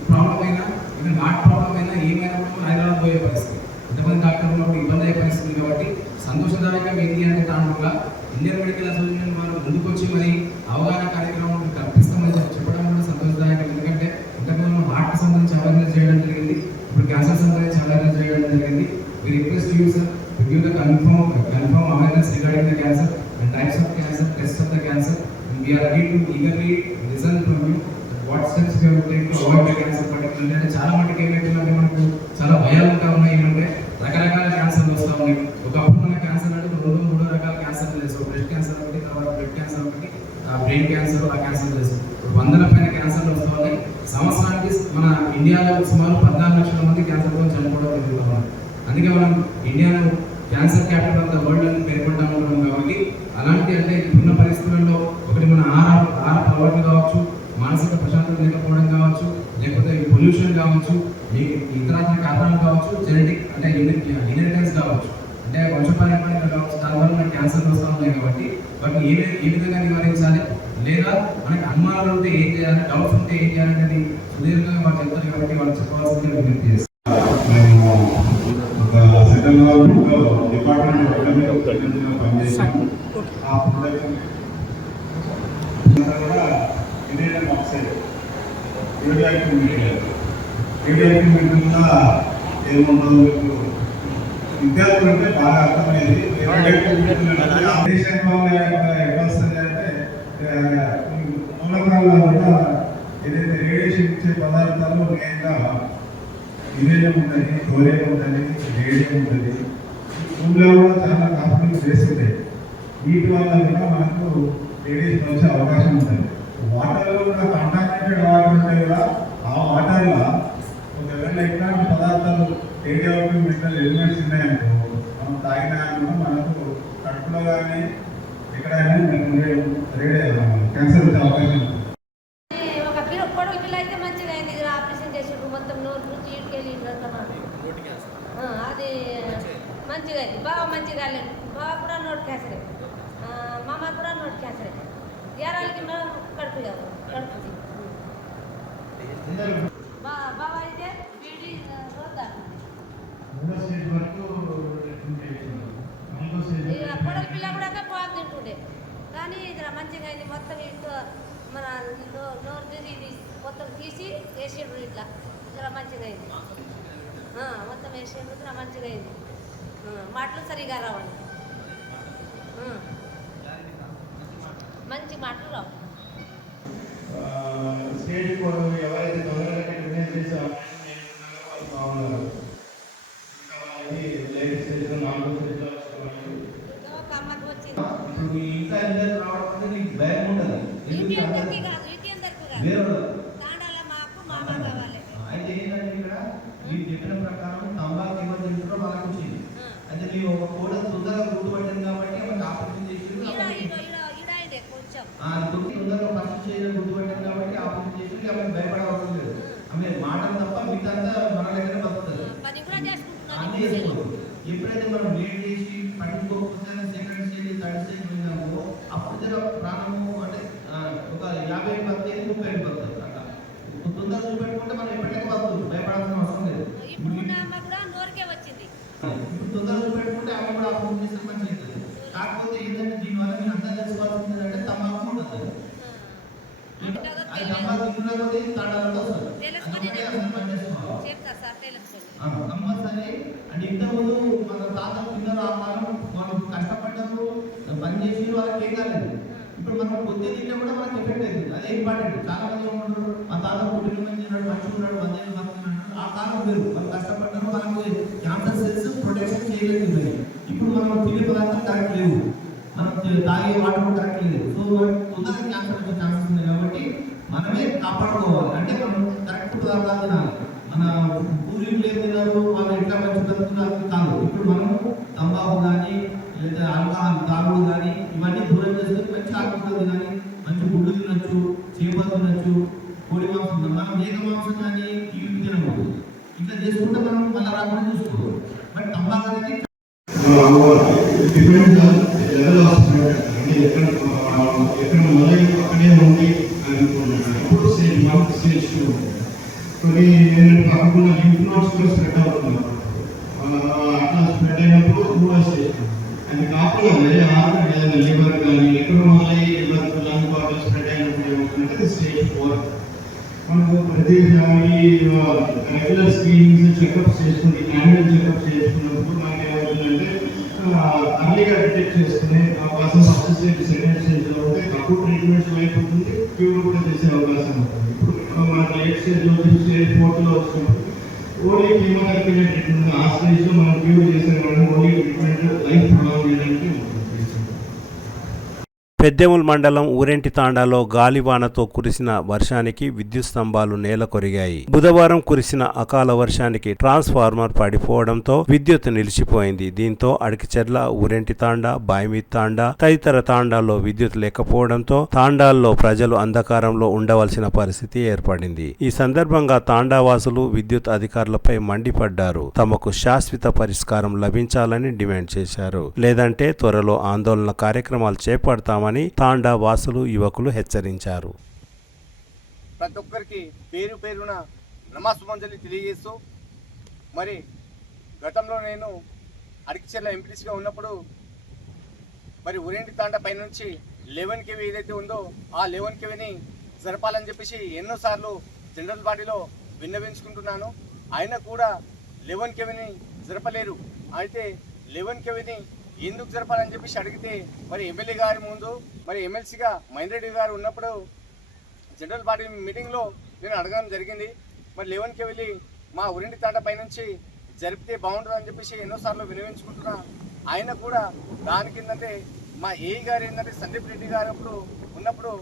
ప్రాబ్లం అయినా ఇంకా నాట్ ప్రాబ్లం అయినా ఏమైనా కూడా హైదరాబాద్ పోయే పరిస్థితి, ఎంతమంది డాక్టర్లు ఉన్నప్పుడు ఇబ్బంది అయ్యే పరిస్థితి. కాబట్టి సంతోషదాయకం ఏంటి అంటే తాండూరుగా ఇండియన్ మెడికల్ అసోసియేషన్ వారు ముందుకొచ్చి మరి అవగాహన కార్యక్రమం కల్పిస్తామని చెప్పడం కూడా సంతోషదాయకం. ఎందుకంటే ఇంతకుముందు మనం హార్ట్కి సంబంధించి అవేర్నెస్ చేయడం జరిగింది, ఇప్పుడు క్యాన్సర్ సంబంధించి అవేర్నెస్ చేయడం జరిగింది. We request you sir to give the confirm awareness regarding the cancer and types of cancer, tests of the cancer. And we are ready to eagerly listen from you what steps we have to take to avoid the cancer particularly. అంటే చాలా మటుకు ఏమైతుందంటే మనకు చాలా భయాలు ఉంటా ఉన్నాయి. ఏమంటే రకరకాల క్యాన్సర్లు వస్తూ ఉన్నాయి. ఒకప్పుడు మన క్యాన్సర్ అంటే 2-3 రకాల క్యాన్సర్లు చేస్తాం. బ్రెస్ట్ క్యాన్సర్ ఒకటి, తర్వాత బ్లడ్ క్యాన్సర్ ఒకటి, బ్రెయిన్ క్యాన్సర్, ఆ క్యాన్సర్ చేస్తాం. 100 పైన క్యాన్సర్లు వస్తూ ఉన్నాయి. సంవత్సరానికి మన ఇండియాలో సుమారు 14 లక్షల మంది క్యాన్సర్తో చనిపోవడం జరుగుతూ ఉన్నాయి. అందుకే మనం ఇండియాను cancer capital of the world అని పేర్కొంటా ఉంటాం. కాబట్టి అలాంటి అంటే ఇప్పుడున్న పరిస్థితులలో ఒకటి మన ఆహార అలవాట్లు కావచ్చు, మానసిక ప్రశాంతత లేకపోవడం కావచ్చు, లేకపోతే పొల్యూషన్ కావచ్చు, ఇతర కారణాలు కావచ్చు, జెనెటిక్ అంటే ఇన్హెరిటెన్స్ కావచ్చు, అంటే వంశపారంపర్యంగా కావచ్చు. దానివల్ల మనకి క్యాన్సర్లు వస్తూ ఉన్నాయి. కాబట్టి వాటిని ఏ విధంగా నివారించాలి, లేదా మనకి అనుమానాలు ఉంటే ఏం చేయాలి, డౌట్స్ ఉంటే ఏం చేయాలనేది సుదీర్ఘంగా వాళ్ళు చెప్తారు. కాబట్టి వాళ్ళు చెప్పాల్సింది విజ్ఞప్తి చేస్తారు. సెంట్రల్ గవర్నమెంట్లో డిపార్ట్మెంట్ పనిచేసాము. ఆ ప్రొడక్షన్ కూడా ఇండియన్ ఆక్సైడ్ రేడియోయాక్టివ్ మెటీరియల్ ఏముంటుందో మీకు విద్యార్థులు అంటే బాగా అర్థమయ్యేది. ఎట్లా వస్తుంది అంటే మూలకాల వల్ల ఏదైతే రేడియేషన్ ఇచ్చే పదార్థాలు మెయిన్గా యురేనియం ఉంటుంది, థోరియం ఉంటుంది, రేడియం ఉంటుంది. భూమిలో కూడా చాలా కాంపిటీస్ చేస్తుంటాయి. వీటి వల్ల కూడా మనకు రేడియేషన్ వచ్చే అవకాశం ఉంటుంది. వాటర్లో కూడా కంటామినేటెడ్ వాటర్ ఉంటాయి కదా, ఆ వాటర్లో ఒకవేళ ఇట్లాంటి పదార్థాలు రేడియోయాక్టివ్ మెటల్ ఎలిమెంట్స్ ఉన్నాయనుకో మనం తాగినా కూడా మనకు కడుపులో కానీ ఎక్కడైనా క్యాన్సర్ వచ్చే అవకాశం ఉంటుంది. అది మంచిగా అయింది, బాగా మంచిగా కాలేదు. బాగా కూడా నోట్ క్యాన్సర్, మామ కూడా నోట్ క్యాన్సర్. ఎరాలకి మేము కడుపు బాబా అయితే బీడీ రోడ్డు పొడల పిల్ల కూడా పాలు తింటుండే కానీ ఇది మంచిగా అయింది. మొత్తం ఇంట్లో మన నోరు ఇది మొత్తం తీసి వేసిండ్రు ఇట్లా జర మంచిగా అయింది. మొత్తం వేసిండ్రు జర మంచిగా అయింది. మాటలు సరిగా రావాలి, మంచి మాటలు రావు. స్టేజ్ కూడా ఎవరైతే తొందరగా వినేజ్ చేశారో బాగున్నారు. లేడీస్ స్టేజ్ 4 స్టేజ్లో ఒక అమ్మకి వచ్చింది. ఇప్పుడు మీ ఇంకా అందరికి రావడం అంటే నీకు భయం ఉండదు. ఇటీ అందరికీ కాదు, తాండాల మాకు మామ కావాలి. అయితే ఏంటంటే ఇక్కడ మీరు చెప్పిన ప్రకారం తంబాకు ఎవరు తింటారో వాళ్ళకి వచ్చింది. అయితే మీరు ఒక కూడా తొందరగా గుర్తుపట్టింది కాబట్టి మనకు ఆపరేషన్ చేసి కొంచెం తొందరగా ఫస్ట్ చేయడం గుర్తుపట్టింది కాబట్టి ఆపరేషన్ చేసి ఆమె భయపడవలసిన లేదు. ఆమె మాటలు తప్ప మిగతా మన దగ్గర బతుకుతుంది. పని కూడా అన్నీ చేసుకోవచ్చు. ఎప్పుడైతే మనం వెయిట్ చేసి పట్టుకోకపోతే సెకండ్ స్టేజ్ థర్డ్ స్టేజ్ పోయినామో అప్పుడు జర ప్రాణము అంటే ఒక 50 బతికేది 30 బతుకుతుంది. అట్లా తొందరగా చూపెట్టుకుంటే మనం ఎప్పటికీ బతుకుతుంది, భయపడాల్సిన అవసరం లేదు. ఇప్పుడు కూడా నోరుకే వచ్చింది. ఇప్పుడు తొందరగా చూపెట్టుకుంటే ఆమె కూడా ఆపరేషన్ చేస్తే మంచిగా అవుతుంది. కాకపోతే ఏంటంటే దీనివల్ల మీరు అంతా తెలుసుకోవాల్సింది అంటే తమాకు ఉండదు. అది తమాకు తిన్నకపోతే తాడాలతో వస్తుంది. కంపల్సరీ అంటే ఇంతకుముందు మన తాత పిల్లలు ఆ కాలం వాళ్ళు కష్టపడ్డారు, పని చేసి వాళ్ళకి ఏం కాలేదు. ఇప్పుడు మనం పొద్దు తింటే కూడా మనకి ఎఫెక్ట్ అవుతుంది. అదే ఇంపార్టెంట్. చాలా మంది ఏమంటారు మా తాత పుట్టిన మంచి ఉన్నాడు, మంచిగా ఉన్నాడు, 100 ఏళ్ళు బతుకున్నాడు. ఆ కాలం వేరు, వాళ్ళు కష్టపడ్డారు, మనకు క్యాన్సర్ సెల్స్ ప్రొటెక్షన్ చేయలేదు. ఇప్పుడు మనం తినే పదార్థం కరెక్ట్ లేవు, మనం తాగే వాటర్ కరెక్ట్ లేదు. సో తొందరగా క్యాన్సర్ వచ్చే ఛాన్సెస్ ఉంది. కాబట్టి మనమే కాపాడుకోవాలి. అంటే మనం కరెక్ట్ పదార్థాలు తినాలి. మన పూర్వీకులు ఏం తిన్నారు, వాళ్ళు ఎట్లా మంచి బతుకున్నారు కాదు. ఇప్పుడు మనము తంబాకు కానీ లేదా ఆల్కహాల్ తాగుడు కానీ ఇవన్నీ దూరం చేసుకుని మంచి ఆకుకూరలు తినాలి, మంచి గుడ్డు తినొచ్చు, చేపలు తినొచ్చు, కోడి మాంసం మనం మేక మాంసం కానీ ఇవి తినకూడదు. ఇట్లా చేసుకుంటే మనం మళ్ళీ రాకుండా చూసుకోవాలి. బట్ తంబాకు అనేది లెవెల్ ఆఫ్ ఎక్కడ మొదలై అక్కడే ఉంది అనుకుంటున్నాను. అప్పుడు స్టేజ్ 1 స్టేజ్ 2 కొన్ని ఏంటంటే కాకుండా లింఫ్ నోడ్స్ కూడా స్ప్రెడ్ అవుతున్నారు. అట్లా స్ప్రెడ్ అయినప్పుడు 3వ స్టేజ్ అది కాకుండా వేరే ఆర్గన్ ఏదైనా లివర్ కానీ ఎక్కడ మొదలై లివర్ లంగ్ బాటిల్ స్ప్రెడ్ అయినప్పుడు ఏమవుతుందంటే స్టేజ్ 4. మనకు ప్రతి రెగ్యులర్ స్క్రీనింగ్స్ చెకప్స్ చేసుకుంటే యాన్యువల్ చెకప్స్ చేసుకున్నప్పుడు మనకి ఏమవుతుందంటే అర్లీగా డిటెక్ట్ చేసుకునే అవకాశం ఫస్ట్ స్టేజ్ సెకండ్ స్టేజ్లో ఉంటే అప్పుడు ట్రీట్మెంట్స్ అయిపోతుంది, క్యూర్ కూడా చేసే అవకాశం ఉంటుంది. ఇప్పుడు మనకు లేట్ స్టేజ్లో స్టేజ్ 4లో వచ్చినప్పుడు ఓన్లీ కీమోథెరపీ ట్రీట్మెంట్ ఆ స్టేజ్లో మనం క్యూర్ చేసే ఓన్లీ ట్రీట్మెంట్ లైఫ్ ప్రొలాంగ్ చేయడానికి ఉంటుంది. పెద్దెముల్ మండలం ఊరెంటి తాండాలో గాలివానతో కురిసిన వర్షానికి విద్యుత్ స్తంభాలు నేల కొరిగాయి. బుధవారం కురిసిన అకాల వర్షానికి ట్రాన్స్ఫార్మర్ పడిపోవడంతో విద్యుత్ నిలిచిపోయింది. దీంతో అడికిచెర్ల, ఊరెంటి తాండా, బాయిమీద్ తాండా తదితర తాండాల్లో విద్యుత్ లేకపోవడంతో తాండాల్లో ప్రజలు అంధకారంలో ఉండవలసిన పరిస్థితి ఏర్పడింది. ఈ సందర్భంగా తాండావాసులు విద్యుత్ అధికారులపై మండిపడ్డారు. తమకు శాశ్వత పరిష్కారం లభించాలని డిమాండ్ చేశారు. లేదంటే త్వరలో ఆందోళన కార్యక్రమాలు చేపడతామని తాండా వాసులు, యువకులు హెచ్చరించారు. ప్రతి ఒక్కరికి పేరు పేరున నమస్సుమంజలి తెలియజేస్తూ, మరి గతంలో నేను అడికిచెర్ల ఎంపీటీసీగా ఉన్నప్పుడు మరి ఊరేంటి తాండా పై నుంచి 11 kV ఏదైతే ఉందో ఆ 11 kVని జరపాలని చెప్పేసి ఎన్నోసార్లు జనరల్ బాడీలో విన్నవించుకుంటున్నాను. ఆయన కూడా 11 kVని జరపలేరు. అయితే 11 kVని ఎందుకు జరపాలని చెప్పేసి అడిగితే మరి ఎమ్మెల్యే గారి ముందు మరి ఎమ్మెల్సీగా మహేందర్ రెడ్డి గారు ఉన్నప్పుడు జనరల్ బాడీ మీటింగ్లో నేను అడగడం జరిగింది. మరి 11 kV మా ఊరింటి తాండా పై నుంచి జరిపితే బాగుంటుందని చెప్పేసి ఎన్నోసార్లు వినియోగించుకుంటున్నా. ఆయన కూడా దానికి ఏంటంటే మా ఏఈ గారు ఏంటంటే సందీప్ రెడ్డి గారు ఉన్నప్పుడు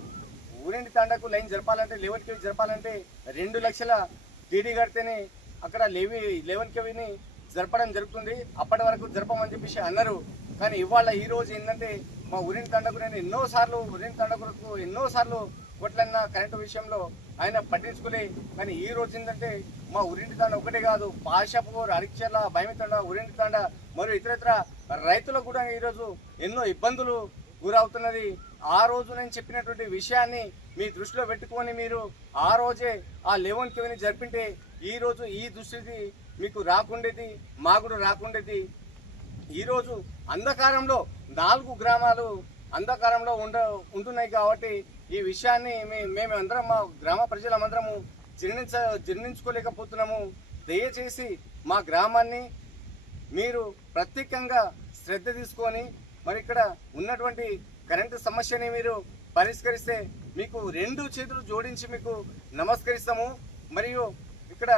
ఊరింటి తాండాకు లైన్ జరపాలంటే 11 kV జరపాలంటే 2 లక్షల టీడీ కడితేనే అక్కడ 11 kVని జరపడం జరుగుతుంది. అప్పటి వరకు జరపమని చెప్పేసి అన్నారు. కానీ ఇవాళ ఈ రోజు ఏంటంటే మా ఊరింటి తాండాకు నేను ఎన్నోసార్లు కొట్లన్న కరెంటు విషయంలో ఆయన పట్టించుకోలే. కానీ ఈ రోజు ఏంటంటే మా ఊరింటి తాండా ఒకటే కాదు, పాషాపూర్, అడికిచెర్ల, బాయిమీద్ తాండా, ఊరింటి తాండా మరియు ఇతరత్ర రైతులకు కూడా ఈరోజు ఎన్నో ఇబ్బందులు గురవుతున్నది. ఆ రోజు నేను చెప్పినటువంటి విషయాన్ని మీ దృష్టిలో పెట్టుకొని మీరు ఆ రోజే ఆ 11 కేవీని జరిపింటే ఈరోజు ఈ దుస్థితి మీకు రాకుండేది, మా కూడా రాకుండేది. ఈరోజు అంధకారంలో 4 గ్రామాలు అంధకారంలో ఉంటున్నాయి కాబట్టి ఈ విషయాన్ని మేమందరం మా గ్రామ ప్రజలందరము జీర్ణించుకోలేకపోతున్నాము. దయచేసి మా గ్రామాన్ని మీరు ప్రత్యేకంగా శ్రద్ధ తీసుకొని మరి ఇక్కడ ఉన్నటువంటి కరెంటు సమస్యని మీరు పరిష్కరిస్తే మీకు 2 చేతులు జోడించి మీకు నమస్కరిస్తాము. మరియు ఇక్కడ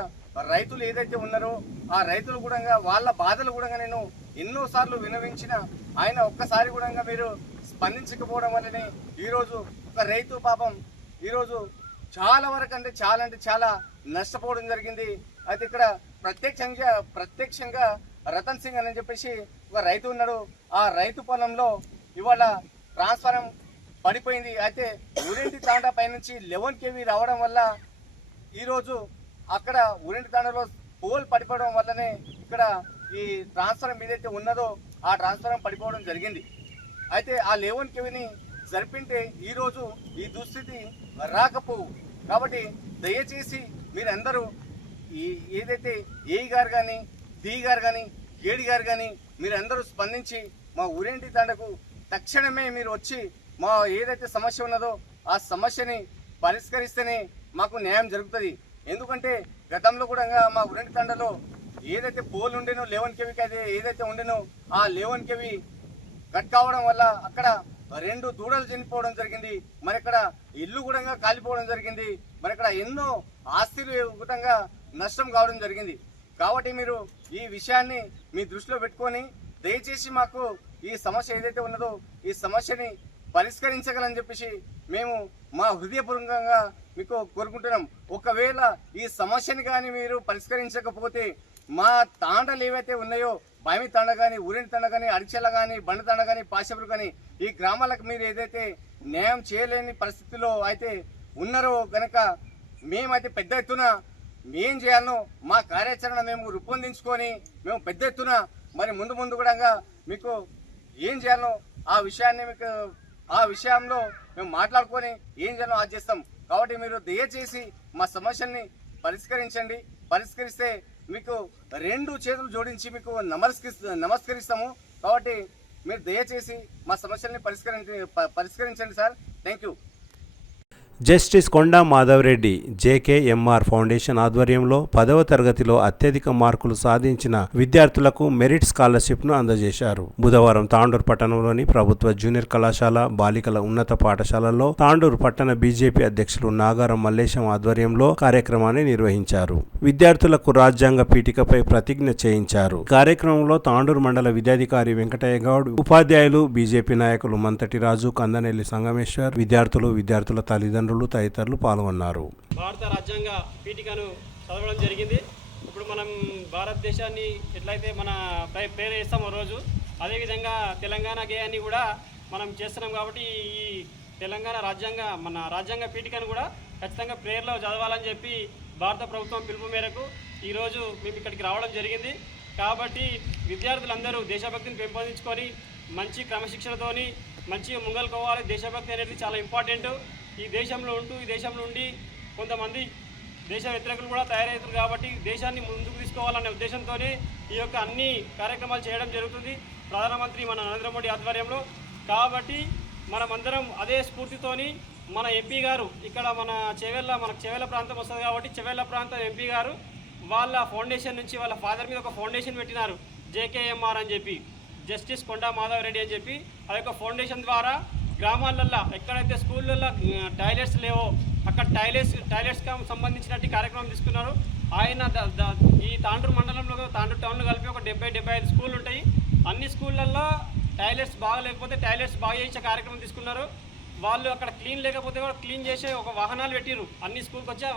రైతులు ఏదైతే ఉన్నారో ఆ రైతులు కూడా వాళ్ళ బాధలు కూడా నేను ఎన్నోసార్లు వినవించిన ఆయన ఒక్కసారి కూడా మీరు స్పందించకపోవడం వల్లనే ఈరోజు ఒక రైతు పాపం ఈరోజు చాలా వరకు అంటే చాలా నష్టపోవడం జరిగింది. అయితే ఇక్కడ ప్రత్యక్షంగా రతన్ సింగ్ అని చెప్పేసి ఒక రైతు ఉన్నాడు. ఆ రైతు పొలంలో ఇవాళ ట్రాన్స్ఫారం పడిపోయింది. అయితే ఊరింటి తాండా పైనుంచి 11 కేవీ రావడం వల్ల ఈరోజు అక్కడ ఊరింటి తాండాలో పోల్ పడిపోవడం వల్లనే ఇక్కడ ఈ ట్రాన్స్ఫారం ఏదైతే ఉన్నదో ఆ ట్రాన్స్ఫారం పడిపోవడం జరిగింది. అయితే ఆ 11 కేవీని జరిపింటే ఈరోజు ఈ దుస్థితి రాకపోవు. కాబట్టి దయచేసి మీరందరూ ఏదైతే ఏఈ గారు కానీ డి గారు కానీ కేడి గారు కానీ మీరందరూ స్పందించి మా ఊరింటి తాండకు తక్షణమే మీరు వచ్చి మా ఏదైతే సమస్య ఉన్నదో ఆ సమస్యని పరిష్కరిస్తేనే మాకు న్యాయం జరుగుతుంది. ఎందుకంటే గతంలో కూడా మా ఊరింటి తాండలో ఏదైతే పోల్ ఉండేనో 11 కేవీకి అయితే ఏదైతే ఉండేనో ఆ 11 కేవీ కట్ కావడం వల్ల అక్కడ 2 దూడలు చనిపోవడం జరిగింది. మరి ఇక్కడ ఇల్లు కూడా కాలిపోవడం జరిగింది. మరి ఇక్కడ ఎన్నో ఆస్తులు కూడా నష్టం కావడం జరిగింది. కాబట్టి మీరు ఈ విషయాన్ని మీ దృష్టిలో పెట్టుకొని దయచేసి మాకు ఈ సమస్య ఏదైతే ఉన్నదో ఈ సమస్యని పరిష్కరించగలని చెప్పేసి మేము మా హృదయపూర్వకంగా మీకు కోరుకుంటున్నాం. ఒకవేళ ఈ సమస్యని కానీ మీరు పరిష్కరించకపోతే మా తాండలు ఏవైతే ఉన్నాయో బామి తాండ కానీ ఊరింటి తాండ కానీ అడిచెల కానీ బండ తాండ కానీ పాశపులు కానీ ఈ గ్రామాలకు మీరు ఏదైతే న్యాయం చేయలేని పరిస్థితుల్లో అయితే ఉన్నారో గనక మేమైతే పెద్ద ఎత్తున ఏం చేయాలనో మా కార్యాచరణ మేము రూపొందించుకొని మేము పెద్ద ఎత్తున మరి ముందు కూడా మీకు ఏం చేయాలనో ఆ విషయంలో మేము మాట్లాడుకొని ఏం చేయాలో అది చేస్తాం. కాబట్టి మీరు దయచేసి మా సమస్యల్ని పరిష్కరించండి. పరిష్కరిస్తే మీకు 2 చేతులు జోడించి మీకు నమస్కరిస్తాము. కాబట్టి మీరు దయచేసి మా సమస్యల్ని పరిష్కరించండి sir. Thank you. Justice Konda Madhava Reddy JKMR foundation ఆధ్వర్యంలో 10వ తరగతిలో అత్యధిక మార్కులు సాధించిన విద్యార్థులకు మెరిట్ స్కాలర్షిప్ను అందజేశారు. బుధవారం తాండూరు పట్టణంలోని ప్రభుత్వ జూనియర్ కళాశాల బాలికల ఉన్నత పాఠశాలలో తాండూరు పట్టణ బీజేపీ అధ్యక్షులు నాగారం మల్లేశం ఆధ్వర్యంలో కార్యక్రమాన్ని నిర్వహించారు. విద్యార్థులకు రాజ్యాంగ పీఠికపై ప్రతిజ్ఞ చేయించారు. కార్యక్రమంలో తాండూరు మండల విద్యాధికారి వెంకటయ్య గౌడ్, ఉపాధ్యాయులు, బీజేపీ నాయకులు మంతటి రాజు, కందనెల్లి సంగమేశ్వర్, విద్యార్థుల తల్లిదండ్రులు తదితరులు పాల్గొన్నారు. భారత రాజ్యాంగ పీఠికను చదవడం జరిగింది. ఇప్పుడు మనం భారతదేశాన్ని ఎట్లయితే మన ప్రేయర్ చేస్తామో రోజు, అదేవిధంగా తెలంగాణ గేయాన్ని కూడా మనం చేస్తున్నాం. కాబట్టి ఈ తెలంగాణ మన రాజ్యాంగ పీఠికను కూడా ఖచ్చితంగా ప్రేయర్లో చదవాలని చెప్పి భారత ప్రభుత్వం పిలుపు మేరకు ఈరోజు మేము ఇక్కడికి రావడం జరిగింది. కాబట్టి విద్యార్థులందరూ దేశభక్తిని పెంపొందించుకొని మంచి క్రమశిక్షణతోని మంచిగా ముంగలుకోవాలి. దేశభక్తి అనేది చాలా ఇంపార్టెంట్. ఈ దేశంలో ఉండి కొంతమంది దేశ వ్యతిరేకులు కూడా తయారవుతారు. కాబట్టి దేశాన్ని ముందుకు తీసుకోవాలనే ఉద్దేశంతో ఈ యొక్క అన్ని కార్యక్రమాలు చేయడం జరుగుతుంది ప్రధానమంత్రి మన నరేంద్ర మోడీ ఆధ్వర్యంలో. కాబట్టి మనమందరం అదే స్ఫూర్తితోని మన ఎంపీ గారు ఇక్కడ మనకు చెవెళ్ళ ప్రాంతం వస్తుంది కాబట్టి చెవెళ్ళ ప్రాంతం ఎంపీ గారు వాళ్ళ ఫౌండేషన్ నుంచి వాళ్ళ ఫాదర్ మీద ఒక ఫౌండేషన్ పెట్టినారు, జేకేఎంఆర్ అని చెప్పి, జస్టిస్ కొండా మాధవరెడ్డి అని చెప్పి. ఆ యొక్క ఫౌండేషన్ ద్వారా గ్రామాలల్లో ఎక్కడైతే స్కూళ్ళల్లో టాయిలెట్స్ లేవో అక్కడ టాయిలెట్స్కి సంబంధించినట్టు కార్యక్రమం తీసుకున్నారు. ఆయన ఈ తాండూరు మండలంలో తాండూరు టౌన్లో కలిపి ఒక 70-75 స్కూళ్ళు ఉంటాయి. అన్ని స్కూళ్ళల్లో టాయిలెట్స్ బాగలేకపోతే టాయిలెట్స్ బాగా చేయించే కార్యక్రమం తీసుకున్నారు. వాళ్ళు అక్కడ క్లీన్ లేకపోతే కూడా క్లీన్ చేసే ఒక వాహనాలు పెట్టిరు. అన్ని స్కూల్కి వచ్చి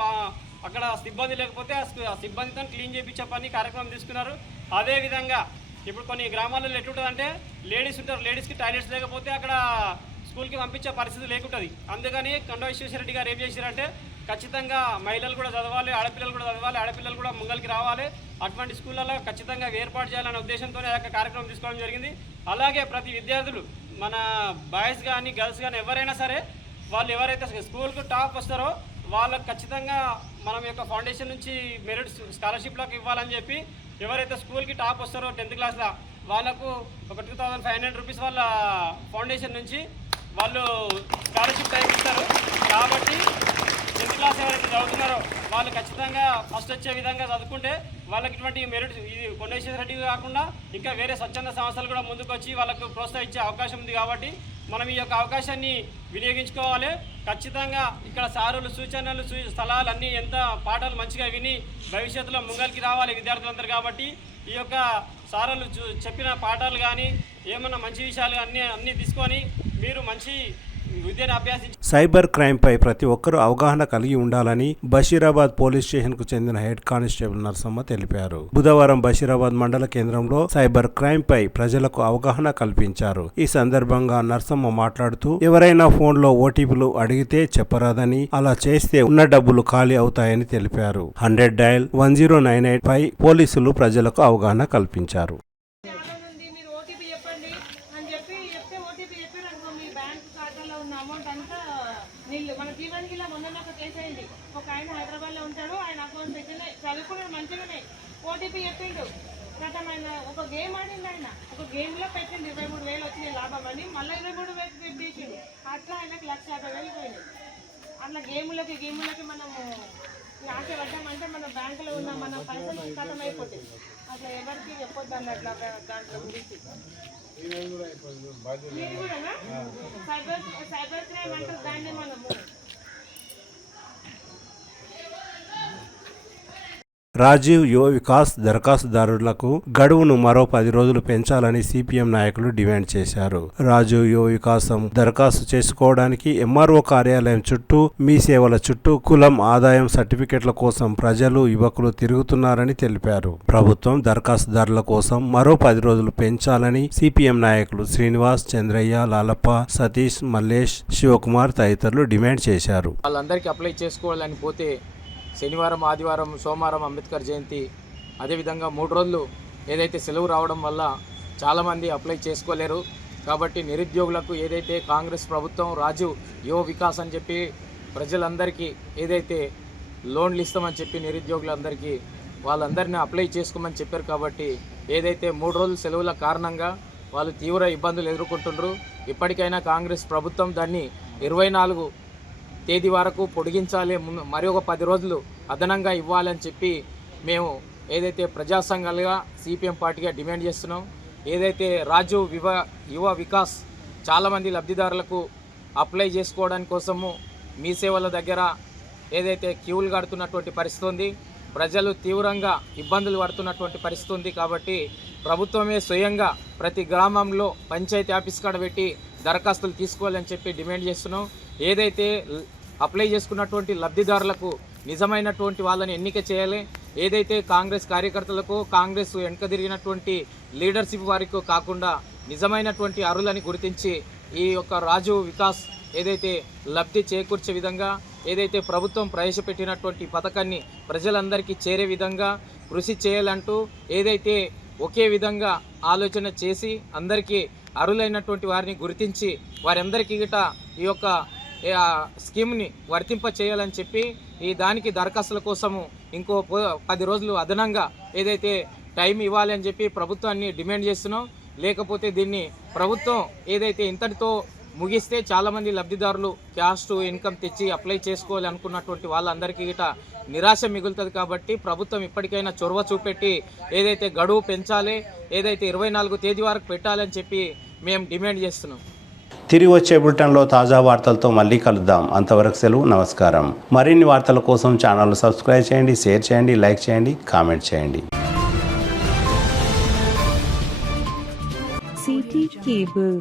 అక్కడ సిబ్బంది లేకపోతే ఆ సిబ్బందితో క్లీన్ చేయించే పని కార్యక్రమం తీసుకున్నారు. అదేవిధంగా ఇప్పుడు కొన్ని గ్రామాలలో ఎట్లుంటుందంటే లేడీస్ ఉంటారు, లేడీస్కి టాయిలెట్స్ లేకపోతే అక్కడ స్కూల్కి పంపించే పరిస్థితి లేకుంటుంది. అందుకని కొండా విశ్వేశ్వరరెడ్డి గారు ఏం చేశారంటే ఖచ్చితంగా మహిళలు కూడా చదవాలి, ఆడపిల్లలు కూడా చదవాలి, ఆడపిల్లలు కూడా ముంగలికి రావాలి, అటువంటి స్కూళ్ళలో ఖచ్చితంగా ఏర్పాటు చేయాలనే ఉద్దేశంతో ఆ యొక్క కార్యక్రమం తీసుకోవడం జరిగింది. అలాగే ప్రతి విద్యార్థులు మన బాయ్స్ కానీ గర్ల్స్ కానీ ఎవరైనా సరే వాళ్ళు ఎవరైతే స్కూల్కు టాప్ వస్తారో వాళ్ళకు ఖచ్చితంగా మనం యొక్క ఫౌండేషన్ నుంచి మెరిట్ స్కాలర్షిప్లకు ఇవ్వాలని చెప్పి ఎవరైతే స్కూల్కి టాప్ వస్తారో 10th క్లాస్లో వాళ్ళకు ఒక 2500 రూపీస్ వాళ్ళ ఫౌండేషన్ నుంచి వాళ్ళు స్కాలర్షిప్ టైప్ ఇస్తారు. కాబట్టి 10th క్లాస్ ఎవరైతే చదువుతున్నారో వాళ్ళు ఖచ్చితంగా ఫస్ట్ వచ్చే విధంగా చదువుకుంటే వాళ్ళకి ఇటువంటి మెరిట్ ఇది కొండేశ్వర రెడ్డి కాకుండా ఇంకా వేరే స్వచ్ఛంద సంస్థలు కూడా ముందుకు వచ్చి వాళ్ళకు ప్రోత్సహించే అవకాశం ఉంది. కాబట్టి మనం ఈ యొక్క అవకాశాన్ని వినియోగించుకోవాలి. ఖచ్చితంగా ఇక్కడ సారులు సూచనలు స్థలాలు అన్నీ ఎంత పాఠాలు మంచిగా విని భవిష్యత్తులో ముంగల్కి రావాలి విద్యార్థులందరూ. కాబట్టి ఈ యొక్క సారులు చెప్పిన పాఠాలు కానీ ఏమన్నా మంచి విషయాలు అన్నీ తీసుకొని మీరు మంచి విద్యను అభ్యాసించి సైబర్ క్రైమ్ పై ప్రతి ఒక్కరూ అవగాహన కలిగి ఉండాలని బషీరాబాద్ పోలీస్ స్టేషన్ కు చెందిన హెడ్ కానిస్టేబుల్ నర్సమ్మ తెలిపారు. బుధవారం బషీరాబాద్ మండల కేంద్రంలో సైబర్ క్రైమ్ పై ప్రజలకు అవగాహన కల్పించారు. ఈ సందర్భంగా నర్సమ్మ మాట్లాడుతూ ఎవరైనా ఫోన్లో ఓటీపీలు అడిగితే చెప్పరాదని, అలా చేస్తే ఉన్న డబ్బులు ఖాళీ అవుతాయని తెలిపారు. 100 డయల్ 1098 పై పోలీసులు ప్రజలకు అవగాహన కల్పించారు. మన జీవన్కి ఇలా మొన్న ఒక కేసు అయింది. ఒక ఆయన హైదరాబాద్లో ఉంటాడు, ఆయన అకౌంట్ పెట్టిన చదువుకున్నాడు మంచిగానే, ఓటీపీ చెప్పిండు. గతం ఆయన ఒక గేమ్ ఆడింది, ఆయన ఒక గేమ్లో పెట్టింది 23,000 వచ్చినాయి లాభం అని, మళ్ళీ 23,000 తీసిండు. అట్లా ఆయనకు 1,50,000 పోయింది. అట్లా గేములకి మనము ఆశ పడ్డామంటే మన బ్యాంకులో ఉన్న మన పైసలు ఖతం అయిపోతుంది. అట్లా ఎవరికి చెప్పొద్దు అన్నట్లా దాంట్లో గురించి. మీరు కూడా సైబర్ క్రైమ్ అంటే దాన్ని మనము రాజీవ్ యువ వికాస్ దరఖాస్తుదారులకు గడువును మరో 10 రోజులు పెంచాలని సిపిఎం నాయకులు డిమాండ్ చేశారు. రాజీవ్ యువ వికాసం దరఖాస్తు చేసుకోవడానికి ఎంఆర్ఓ కార్యాలయం చుట్టూ, మీ సేవల చుట్టూ కులం ఆదాయం సర్టిఫికెట్ల కోసం ప్రజలు యువకులు తిరుగుతున్నారని తెలిపారు. ప్రభుత్వం దరఖాస్తుదారుల కోసం మరో 10 రోజులు పెంచాలని సిపిఎం నాయకులు శ్రీనివాస్, చంద్రయ్య, లాలప్ప, సతీష్, మల్లేష్, శివకుమార్ తదితరులు డిమాండ్ చేశారు. వాళ్ళందరికీ అప్లై చేసుకోవాలని పోతే శనివారం, ఆదివారం, సోమవారం అంబేద్కర్ జయంతి, అదేవిధంగా 3 రోజులు ఏదైతే సెలవు రావడం వల్ల చాలామంది అప్లై చేసుకోలేరు. కాబట్టి నిరుద్యోగులకు ఏదైతే కాంగ్రెస్ ప్రభుత్వం రాజీవ్ యువ వికాస్ అని చెప్పి ప్రజలందరికీ ఏదైతే లోన్లు ఇస్తామని చెప్పి నిరుద్యోగులందరికీ వాళ్ళందరినీ అప్లై చేసుకోమని చెప్పారు. కాబట్టి ఏదైతే 3 రోజుల సెలవుల కారణంగా వాళ్ళు తీవ్ర ఇబ్బందులు ఎదుర్కొంటున్నారు. ఇప్పటికైనా కాంగ్రెస్ ప్రభుత్వం దాన్ని 24 తేదీ వరకు పొడిగించాలి, మరి ఒక 10 రోజులు అదనంగా ఇవ్వాలని చెప్పి మేము ఏదైతే ప్రజా సంఘాలుగా సిపిఎం పార్టీగా డిమాండ్ చేస్తున్నాం. ఏదైతే రాజీవ్ యువ వికాస్ చాలామంది లబ్ధిదారులకు అప్లై చేసుకోవడానికి కోసము మీ సేవల దగ్గర ఏదైతే క్యూలు కడుతున్నటువంటి పరిస్థితి ఉంది, ప్రజలు తీవ్రంగా ఇబ్బందులు పడుతున్నటువంటి పరిస్థితి ఉంది. కాబట్టి ప్రభుత్వమే స్వయంగా ప్రతి గ్రామంలో పంచాయతీ ఆఫీస్ కాడ పెట్టి దరఖాస్తులు తీసుకోవాలని చెప్పి డిమాండ్ చేస్తున్నాం. ఏదైతే అప్లై చేసుకున్నటువంటి లబ్ధిదారులకు నిజమైనటువంటి వాళ్ళని ఎన్నిక చేయాలి. ఏదైతే కాంగ్రెస్ కార్యకర్తలకు, కాంగ్రెస్ వెనుక తిరిగినటువంటి లీడర్షిప్ వారికి కాకుండా నిజమైనటువంటి అర్హులని గుర్తించి ఈ యొక్క రాజీవ్ వికాస్ ఏదైతే లబ్ధి చేకూర్చే విధంగా ఏదైతే ప్రభుత్వం ప్రవేశపెట్టినటువంటి పథకాన్ని ప్రజలందరికీ చేరే విధంగా కృషి చేయాలంటూ ఏదైతే ఒకే విధంగా ఆలోచన చేసి అందరికీ అర్హులైనటువంటి వారిని గుర్తించి వారందరికీ గిట ఈ యొక్క స్కీమ్ని వర్తింప చేయాలని చెప్పి ఈ దానికి దరఖాస్తుల కోసము ఇంకో 10 రోజులు అదనంగా ఏదైతే టైం ఇవ్వాలి అని చెప్పి ప్రభుత్వాన్ని డిమాండ్ చేస్తున్నాం. లేకపోతే దీన్ని ప్రభుత్వం ఏదైతే ఇంతటితో ముగిస్తే చాలామంది లబ్ధిదారులు క్యాస్ట్ ఇన్కమ్ తెచ్చి అప్లై చేసుకోవాలి అనుకున్నటువంటి వాళ్ళందరికీ గిట నిరాశ మిగులుతుంది. కాబట్టి ప్రభుత్వం ఇప్పటికైనా చొరవ చూపెట్టి ఏదైతే గడువు పెంచాలి, ఏదైతే 24 తేదీ వరకు పెట్టాలని చెప్పి మేము డిమాండ్ చేస్తున్నాం. తిరిగి వచ్చే బులెటిన్లో తాజా వార్తలతో మళ్ళీ కలుద్దాం. అంతవరకు సెలవు, నమస్కారం. మరిన్ని వార్తల కోసం ఛానల్ సబ్స్క్రైబ్ చేయండి, షేర్ చేయండి, లైక్ చేయండి, కామెంట్ చేయండి. CT Cable.